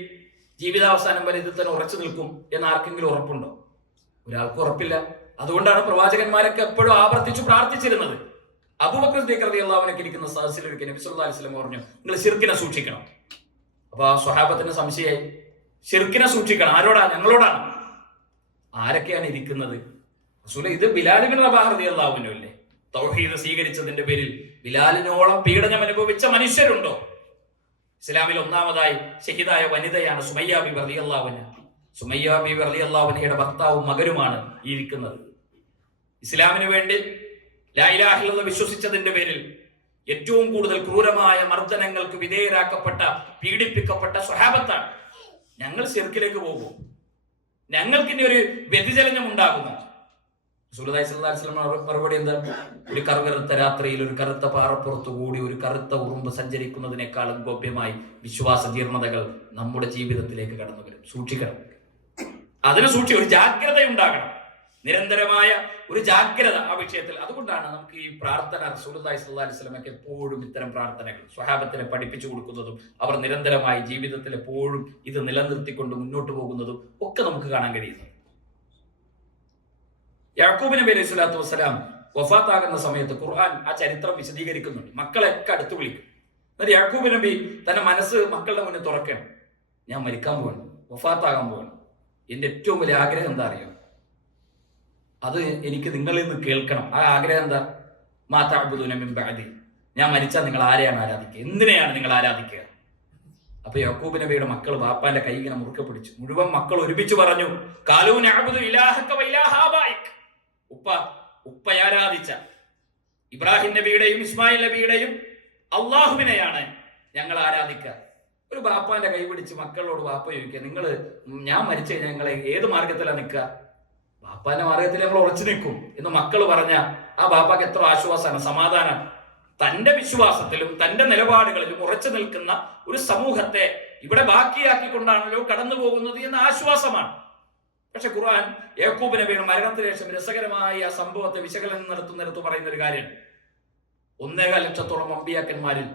ജീവിതാവസാനം വരെ ഇത് തന്നെ ഉറച്ചു നിൽക്കും എന്ന് ആർക്കെങ്കിലും ഉറപ്പുണ്ടോ? ഒരാൾക്കും ഉറപ്പില്ല. അതുകൊണ്ടാണ് പ്രവാചകന്മാരൊക്കെ എപ്പോഴും ആവർത്തിച്ചു പ്രാർത്ഥിച്ചിരുന്നത്. അബൂബക്കർ സിദ്ദീഖ് റളിയല്ലാഹു അൻഹു ഇരിക്കുന്ന സദസ്സിൽ ഒരിക്കൽ നബി സല്ലല്ലാഹു അലൈഹി വസല്ലം പറഞ്ഞു, നിങ്ങൾ ശിർക്കിനെ സൂക്ഷിക്കണം. അപ്പൊ ആ സ്വഹാബത്തിന് സംശയമായി, ശിർക്കിനെ സൂക്ഷിക്കണം, ആരോടാ? ഞങ്ങളോടാണ്. ആരൊക്കെയാണ് ഇരിക്കുന്നത്? റസൂലേ, ഇത് ബിലാൽ ഇബ്നു റബാഹ് റളിയല്ലാഹു അൻഹു അല്ലേ? തൗഹീദ് സ്വീകരിച്ചതിന്റെ പേരിൽ ബിലാലിനോളം പീഡനം അനുഭവിച്ച മനുഷ്യരുണ്ടോ? ഇസ്ലാമിൽ ഒന്നാമതായി ഷഹീദായ വനിതയാണ് സുമയ്യ ബിബി റളിയല്ലാഹു അൻഹ. സുമയ്യ ബിബി റളിയല്ലാഹു അൻഹയുടെ ഭർത്താവും മകനുമാണ് ഈ ഇരിക്കുന്നത്. ഇസ്ലാമിന് വേണ്ടി ലാ ഇലാഹ ഇല്ലല്ലാഹ് വിശ്വസിച്ചതിന്റെ പേരിൽ ഏറ്റവും കൂടുതൽ ക്രൂരമായ മർദ്ദനങ്ങൾക്ക് വിധേയരാക്കപ്പെട്ട, പീഡിപ്പിക്കപ്പെട്ട സ്വഹാബത്താണ്. ഞങ്ങൾ ശിർക്കിലേക്ക് പോകുമോ? ഞങ്ങൾക്ക് ഇനി ഒരു വ്യതിചലനം ഉണ്ടാകുമോ? റസൂലുള്ളാഹി സ്വല്ലല്ലാഹു അലൈഹി വസല്ലം മറുപടി എന്താ? ഒരു കറുകറുത്ത രാത്രിയിൽ ഒരു കറുത്ത പാറപ്പുറത്തു കൂടി ഒരു കറുത്ത ഉറുമ്പ് സഞ്ചരിക്കുന്നതിനേക്കാളും ഗോപ്യമായി വിശ്വാസ ജീർണതകൾ നമ്മുടെ ജീവിതത്തിലേക്ക് കടന്നു വരും. സൂക്ഷിക്കണം. അതിന് ഒരു ജാഗ്രത ഉണ്ടാകണം. നിരന്തരമായ ഒരു ജാഗ്രത ആ വിഷയത്തിൽ. അതുകൊണ്ടാണ് നമുക്ക് ഈ പ്രാർത്ഥന റസൂലുള്ളാഹി സ്വല്ലല്ലാഹു അലൈഹി വസല്ലമക്ക് എപ്പോഴും ഇത്തരം പ്രാർത്ഥനകൾ സ്വഹാബത്തിനെ പഠിപ്പിച്ചു കൊടുക്കുന്നതും അവർ നിരന്തരമായി ജീവിതത്തിൽ എപ്പോഴും ഇത് നിലനിർത്തിക്കൊണ്ട് മുന്നോട്ട് പോകുന്നതും ഒക്കെ നമുക്ക് കാണാൻ കഴിയുന്നത്. യാക്കൂബ് നബി അലൈഹി സ്വലാത്തു വസ്സലാം വഫാത്താകുന്ന സമയത്ത് ഖുർആൻ ആ ചരിത്രം വിശദീകരിക്കുന്നുണ്ട്. മക്കളെയൊക്കെ അടുത്ത് വിളിക്കും. എന്നിട്ട് യാക്കൂബ് നബി തന്റെ മനസ്സ് മക്കളുടെ മുന്നിൽ തുറക്കണം. ഞാൻ മരിക്കാൻ പോവാണ്, വഫാത്താകാൻ പോവാണ്. എന്റെ ഏറ്റവും വലിയ ആഗ്രഹം എന്താ അറിയാം? അത് എനിക്ക് നിങ്ങളിൽ നിന്ന് കേൾക്കണം. ആ ആഗ്രഹം എന്താ? മാ തഅ്ബുദൂന മിൻ ബഅദി. ഞാൻ മരിച്ചാൽ നിങ്ങൾ ആരെയാണ് ആരാധിക്കുക? എന്തിനെയാണ് നിങ്ങൾ ആരാധിക്കുക? അപ്പൊ യാക്കൂബ് നബിയുടെ മക്കൾ ബാപ്പാന്റെ കൈ ഇങ്ങനെ മുറുക്കെ പിടിച്ചു. മുഴുവൻ മക്കൾ ഒരുമിച്ച് പറഞ്ഞു, ഖാലൂ നഅ്ബുദു ഇലാഹക വ ഇലാഹ ആബായിക. ഉപ്പ ആരാധിച്ച ഇബ്രാഹിം നബിയുടെയും ഇസ്മായിൽ നബിയുടെയും അള്ളാഹുവിനെയാണ് ഞങ്ങൾ ആരാധിക്കുക. ഒരു ബാപ്പാന്റെ കൈ പിടിച്ച് മക്കളോട് ബാപ്പ ചോദിക്കുക, ഞാൻ മരിച്ചു കഴിഞ്ഞാൽ ഞങ്ങൾ ഏത് മാർഗത്തിലാണ് നിൽക്കുക? ബാപ്പാന്റെ മാർഗത്തിൽ നമ്മൾ ഉറച്ചു നിൽക്കും എന്ന് മക്കൾ പറഞ്ഞ ആ ബാപ്പാക്ക് എത്ര ആശ്വാസമാണ്, സമാധാനം. തന്റെ വിശ്വാസത്തിലും തന്റെ നിലപാടുകളിലും ഉറച്ചു നിൽക്കുന്ന ഒരു സമൂഹത്തെ ഇവിടെ ബാക്കിയാക്കിക്കൊണ്ടാണല്ലോ കടന്നു പോകുന്നത് എന്ന ആശ്വാസമാണ്. പക്ഷെ ഖുർആൻ യാക്കൂബ് നബിയുടെ മരണത്തിന് ശേഷം രസകരമായി ആ സംഭവത്തെ വിശകലനം നടത്തുന്നിടത്ത് പറയുന്ന ഒരു കാര്യം, 1.5 ലക്ഷത്തോളം അമ്പിയാക്കന്മാരിൽ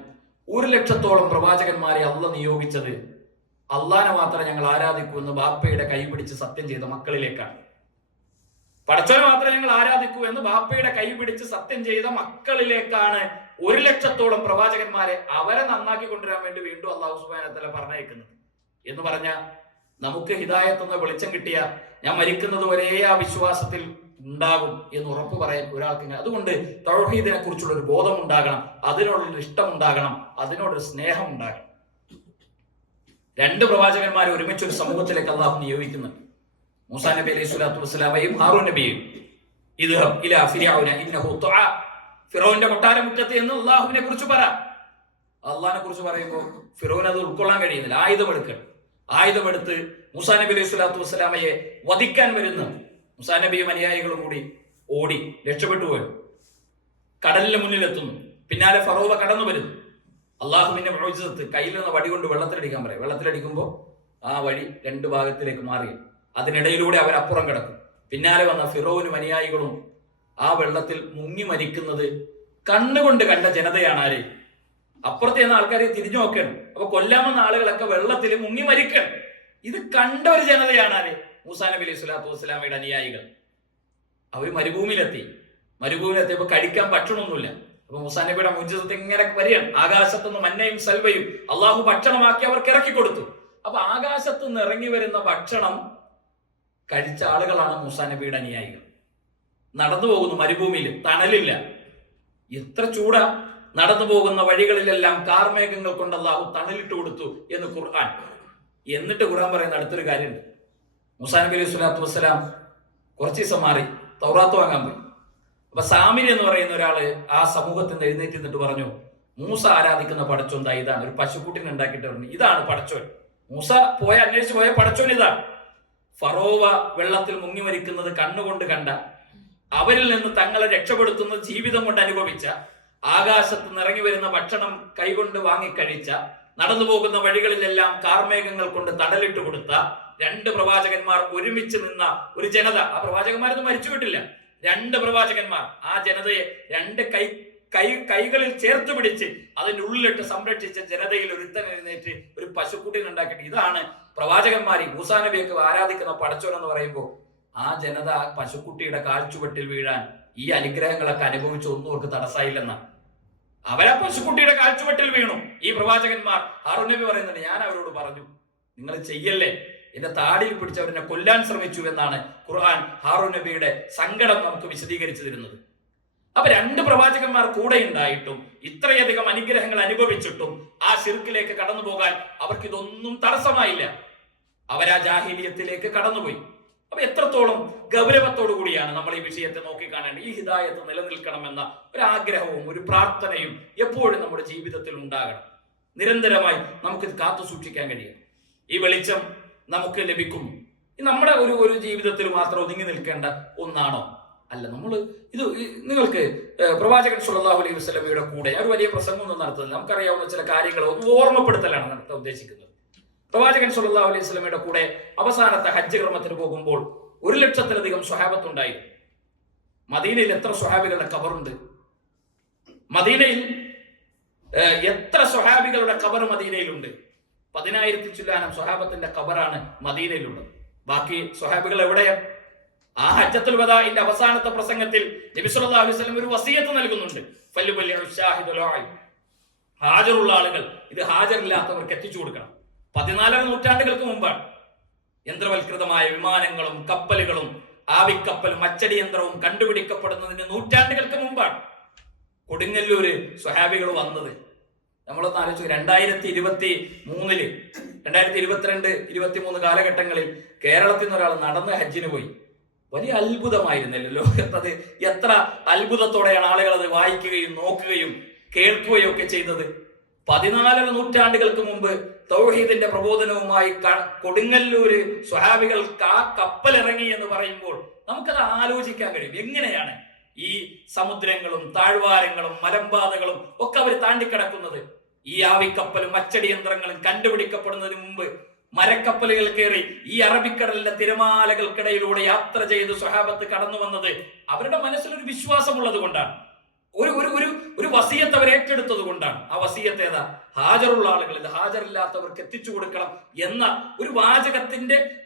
1 ലക്ഷത്തോളം പ്രവാചകന്മാരെ അള്ളാഹ് നിയോഗിച്ചത് അള്ളാഹനെ മാത്രം ഞങ്ങൾ ആരാധിക്കൂ എന്ന് ബാപ്പയുടെ കൈ പിടിച്ച് സത്യം ചെയ്ത മക്കളിലേക്കാണ്. പടച്ചോനെ മാത്രം ഞങ്ങൾ ആരാധിക്കൂ എന്ന് ബാപ്പയുടെ കൈ പിടിച്ച് സത്യം ചെയ്ത മക്കളിലേക്കാണ് 1 ലക്ഷത്തോളം പ്രവാചകന്മാരെ അവരെ നന്നാക്കി കൊണ്ടുവരാൻ വേണ്ടി വീണ്ടും അല്ലാഹു സുബ്ഹാനഹു വ തആല പറഞ്ഞയക്കുന്നത്. എന്ന് പറഞ്ഞ നമുക്ക് ഹിദായത്ത് എന്ന വെളിച്ചം കിട്ടിയ ഞാൻ മരിക്കുന്നത് വരെ ആ വിശ്വാസത്തിൽ ഉണ്ടാകും എന്ന് ഉറപ്പ് പറയാൻ ഒരാൾക്ക്. അതുകൊണ്ട് തൗഹീദിനെ കുറിച്ചുള്ള ഒരു ബോധം ഉണ്ടാകണം, അതിനോടൊരു ഇഷ്ടം ഉണ്ടാകണം, അതിനോടൊരു സ്നേഹം ഉണ്ടാകണം. 2 പ്രവാചകന്മാരെ ഒരുമിച്ചൊരു സമൂഹത്തിലേക്ക് അള്ളാഹു നിയോഗിക്കുന്നുണ്ട്. മൂസാ നബി അലൈഹി സ്വലാത്തു വസ്സലാമയും ഹാറൂൻ നബിയും. ഇദ്ഹബ് ഇലാ ഫിർഔന ഇന്നഹു തുആ. ഫിറൗന്റെ കൊട്ടാരമുറ്റത്ത് എന്ന് അള്ളാഹുവിനെ കുറിച്ച് പറ. അള്ളാഹിനെ കുറിച്ച് പറയുമ്പോൾ ഫിറൗൻ അത് ഉൾക്കൊള്ളാൻ കഴിയുന്നില്ല. ആയുധമെടുത്ത് മൂസാ നബി അലൈഹി സ്വലാത്തു വസ്സലാമയെ വധിക്കാൻ വരുന്ന മൂസാ നബിയും അനുയായികളും കൂടി ഓടി രക്ഷപ്പെട്ടു പോയി. കടലിന് മുന്നിലെത്തുന്നു. പിന്നാലെ ഫറോവ കടന്നു വരുന്നു. അള്ളാഹുവിന്റെ മുഅ്ജിസത്ത്, കയ്യിൽ നിന്ന് വടി കൊണ്ട് വെള്ളത്തിലടിക്കാൻ പറയും. വെള്ളത്തിലടിക്കുമ്പോൾ ആ വഴി 2 ഭാഗത്തിലേക്ക് മാറി. അതിനിടയിലൂടെ അവരപ്പുറം കിടക്കും. പിന്നാലെ വന്ന ഫിറോനും അനുയായികളും ആ വെള്ളത്തിൽ മുങ്ങി മരിക്കുന്നത് കണ്ണുകൊണ്ട് കണ്ട ജനതയാണ്. ആര്? അപ്പുറത്ത് ചെന്ന ആൾക്കാരെ തിരിഞ്ഞു നോക്കണം. അപ്പൊ കൊല്ലാമെന്ന ആളുകളൊക്കെ വെള്ളത്തിൽ മുങ്ങി മരിക്കണം. ഇത് കണ്ട ഒരു ജനതയാണ് ആര്? മൂസാ നബി അലൈഹി സ്വലാത്തു വസ്സലാമയുടെ അനുയായികൾ. അവര് മരുഭൂമിയിലെത്തിയപ്പോ കഴിക്കാൻ ഭക്ഷണമൊന്നുമില്ല. അപ്പൊ മൂസാ നബിയുടെ മുഅ്ജിസത്ത് ഇങ്ങനെ വരികയാണ്. ആകാശത്തുനിന്ന് മന്നയും സൽവയും അള്ളാഹു ഭക്ഷണമാക്കി അവർക്ക് ഇറക്കി കൊടുത്തു. അപ്പൊ ആകാശത്തുനിന്ന് ഇറങ്ങി വരുന്ന ഭക്ഷണം കഴിച്ച ആളുകളാണ് മൂസാ നബിയുടെ അനുയായികൾ. നടന്നു പോകുന്നു മരുഭൂമിയിൽ, തണലില്ല, എത്ര ചൂടാ. നടന്നു പോകുന്ന വഴികളിലെല്ലാം കാർമേഘങ്ങൾ കൊണ്ട് അല്ലാഹു തണലിട്ട് കൊടുത്തു എന്ന് ഖുർആൻ. എന്നിട്ട് ഖുർആൻ പറയുന്ന അടുത്തൊരു കാര്യമുണ്ട്. മൂസാ നബി അലൈഹി സ്വലാത്തു വസ്സലാം കുറച്ച് ദിവസം മാറി തൗറാത്ത് വാങ്ങാൻ പോയി. അപ്പൊ സാമിരി എന്ന് പറയുന്ന ഒരാള് ആ സമൂഹത്തിൽ നിന്ന് എഴുന്നേറ്റ് നിന്നിട്ട് പറഞ്ഞു, മൂസ ആരാധിക്കുന്ന പടച്ചോൻ ദാ ഇതാണ്. ഒരു പശുക്കുട്ടിനെ ഉണ്ടാക്കിയിട്ട് പറഞ്ഞു, ഇതാണ് പടച്ചോൻ. മൂസ അന്വേഷിച്ച് പോയ പടച്ചോൻ ഇതാണ്. ഫറോവ വെള്ളത്തിൽ മുങ്ങി മരിക്കുന്നത് കണ്ണുകൊണ്ട് കണ്ട, അവരിൽ നിന്ന് തങ്ങളെ രക്ഷപ്പെടുത്തുന്ന ജീവിതം കൊണ്ട് അനുഭവിച്ച, ആകാശത്ത് നിറങ്ങി വരുന്ന ഭക്ഷണം കൈകൊണ്ട് വാങ്ങിക്കഴിച്ച, നടന്നു പോകുന്ന വഴികളിലെല്ലാം കാർമേഘങ്ങൾ കൊണ്ട് തടലിട്ട് കൊടുത്ത 2 പ്രവാചകന്മാർ ഒരുമിച്ച് നിന്ന ഒരു ജനത. ആ പ്രവാചകന്മാരൊന്നും മരിച്ചുവിട്ടില്ല. 2 പ്രവാചകന്മാർ ആ ജനതയെ 2 കൈകളിൽ ചേർത്ത് പിടിച്ച് അതിന്റെ ഉള്ളിലിട്ട് സംരക്ഷിച്ച ജനതയിൽ ഒരുത്തൻ എഴുന്നേറ്റ് ഒരു പശുക്കുട്ടിനെ ഉണ്ടാക്കിയിട്ട് ഇതാണ് പ്രവാചകന്മാരെ മൂസാ നബിയൊക്കെ ആരാധിക്കുന്ന പടച്ചോൻ എന്ന് പറയുമ്പോൾ ആ ജനത പശുക്കുട്ടിയുടെ കാൽച്ചുവട്ടിൽ വീഴാൻ ഈ അനുഗ്രഹങ്ങളൊക്കെ അനുഭവിച്ച് ഒന്നും അവർക്ക് തടസ്സമായില്ലെന്നാണ്. അവരാ പശുക്കുട്ടിയുടെ കാൽച്ചുവട്ടിൽ വീണു. ഈ പ്രവാചകന്മാർ ഹാറൂൻ നബി പറയുന്നുണ്ട്, ഞാൻ അവരോട് പറഞ്ഞു നിങ്ങൾ ചെയ്യല്ലേ, എന്റെ താടിയിൽ പിടിച്ചവരെന്നെ കൊല്ലാൻ ശ്രമിച്ചു എന്നാണ് ഖുർആൻ ഹാറൂൻ നബിയുടെ സങ്കടം നമുക്ക് വിശദീകരിച്ചു തരുന്നത്. അപ്പൊ രണ്ട് പ്രവാചകന്മാർ കൂടെ ഉണ്ടായിട്ടും ഇത്രയധികം അനുഗ്രഹങ്ങൾ അനുഭവിച്ചിട്ടും ആ ശിർക്കിലേക്ക് കടന്നു പോകാൻ അവർക്ക് ഇതൊന്നും തടസ്സമായില്ല. അവരാ ജാഹിലിയത്തിലേക്ക് കടന്നുപോയി. അപ്പൊ എത്രത്തോളം ഗൗരവത്തോടു കൂടിയാണ് നമ്മൾ ഈ വിഷയത്തെ നോക്കിക്കാണേണ്ടത്. ഈ ഹിദായത്ത് നിലനിൽക്കണമെന്ന ഒരു ആഗ്രഹവും ഒരു പ്രാർത്ഥനയും എപ്പോഴും നമ്മുടെ ജീവിതത്തിൽ ഉണ്ടാകണം. നിരന്തരമായി നമുക്ക് കാത്തു സൂക്ഷിക്കാൻ കഴിയും. ഈ വെളിച്ചം നമുക്ക് ലഭിക്കുന്നു. നമ്മുടെ ഒരു ജീവിതത്തിൽ മാത്രം ഒതുങ്ങി നിൽക്കേണ്ട ഒന്നാണോ? അല്ല. നമ്മൾ ഇത് നിങ്ങൾക്ക് പ്രവാചകൻ സ്വല്ലല്ലാഹു അലൈഹി വസല്ലമയുടെ കൂടെ ഒരു വലിയ പ്രസംഗമൊന്നും നടത്തുന്നില്ല. നമുക്കറിയാവുന്ന ചില കാര്യങ്ങൾ ഒന്ന് ഓർമ്മപ്പെടുത്തലാണ് നടത്താൻ ഉദ്ദേശിക്കുന്നത്. പ്രവാചകൻ സ്വല്ലല്ലാഹു അലൈഹി വസല്ലമയുടെ കൂടെ അവസാനത്തെ ഹജ്ജ് കർമ്മത്തിന് പോകുമ്പോൾ 1,00,000-ലധികം സ്വഹാബത്തുണ്ടായിരുന്നു. മദീനയിൽ എത്ര സ്വഹാബികളുടെ ഖബറുണ്ട്? മദീനയിൽ എത്ര സ്വഹാബികളുടെ ഖബർ മദീനയിലുണ്ട്? 10,000 ചില്ലാനം സ്വഹാബത്തിന്റെ ഖബറാണ് മദീനയിലുള്ളത്. ബാക്കി സ്വഹാബികൾ എവിടെയാണ്? ആ ഹജ്ജത്തുൽ വദാഇന്റെ അവസാനത്തെ പ്രസംഗത്തിൽ നബി സല്ലല്ലാഹു അലൈഹി വസല്ലം ഒരു വസിയത്ത് നൽകുന്നുണ്ട്. ഹാജറുള്ള ആളുകൾ ഇത് ഹാജറില്ലാത്തവർക്ക് എത്തിച്ചു കൊടുക്കണം. 14 നൂറ്റാണ്ടുകൾക്ക് മുമ്പാണ് യന്ത്രവൽകൃതമായ വിമാനങ്ങളും കപ്പലുകളും ആവിക്കപ്പലും അച്ചടി യന്ത്രവും കണ്ടുപിടിക്കപ്പെടുന്നതിന് നൂറ്റാണ്ടുകൾക്ക് മുമ്പാണ് കൊടുങ്ങല്ലൂര് സ്വഹാബികൾ വന്നത്. നമ്മളൊന്ന് ആലോചിച്ചു. 2023 2022 23 കാലഘട്ടങ്ങളിൽ കേരളത്തിൽ നിന്ന് ഒരാൾ നടന്ന് ഹജ്ജിന് പോയി. വലിയ അത്ഭുതമായിരുന്നല്ലോ ലോകത്തത്. എത്ര അത്ഭുതത്തോടെയാണ് ആളുകൾ അത് വായിക്കുകയും നോക്കുകയും കേൾക്കുകയും ഒക്കെ ചെയ്തത്. 14 നൂറ്റാണ്ടുകൾക്ക് മുമ്പ് തൗഹീദിന്റെ പ്രബോധനവുമായി കൊടുങ്ങല്ലൂര് സ്വഹാബികൾ ആ കപ്പലിറങ്ങി എന്ന് പറയുമ്പോൾ നമുക്കത് ആലോചിക്കാൻ കഴിയും. എങ്ങനെയാണ് ഈ സമുദ്രങ്ങളും താഴ്വാരങ്ങളും മലമ്പാതകളും ഒക്കെ അവർ താണ്ടിക്കിടക്കുന്നത്? ഈ ആവിക്കപ്പലും അച്ചടി യന്ത്രങ്ങളും കണ്ടുപിടിക്കപ്പെടുന്നതിന് മുമ്പ് മരക്കപ്പലുകൾ കയറി ഈ അറബിക്കടലിന്റെ തിരമാലകൾക്കിടയിലൂടെ യാത്ര ചെയ്ത് സ്വഹാബത്ത് കടന്നു വന്നത് അവരുടെ മനസ്സിലൊരു വിശ്വാസമുള്ളത് കൊണ്ടാണ്. ഒരു വസിയത്ത് അവർ ഏറ്റെടുത്തത് കൊണ്ടാണ്. ആ വസിയത്ത് ഏതാ? ഹാജറുള്ള ആളുകൾ ഇത് ഹാജറില്ലാത്തവർക്ക് എത്തിച്ചു കൊടുക്കണം എന്ന ഒരു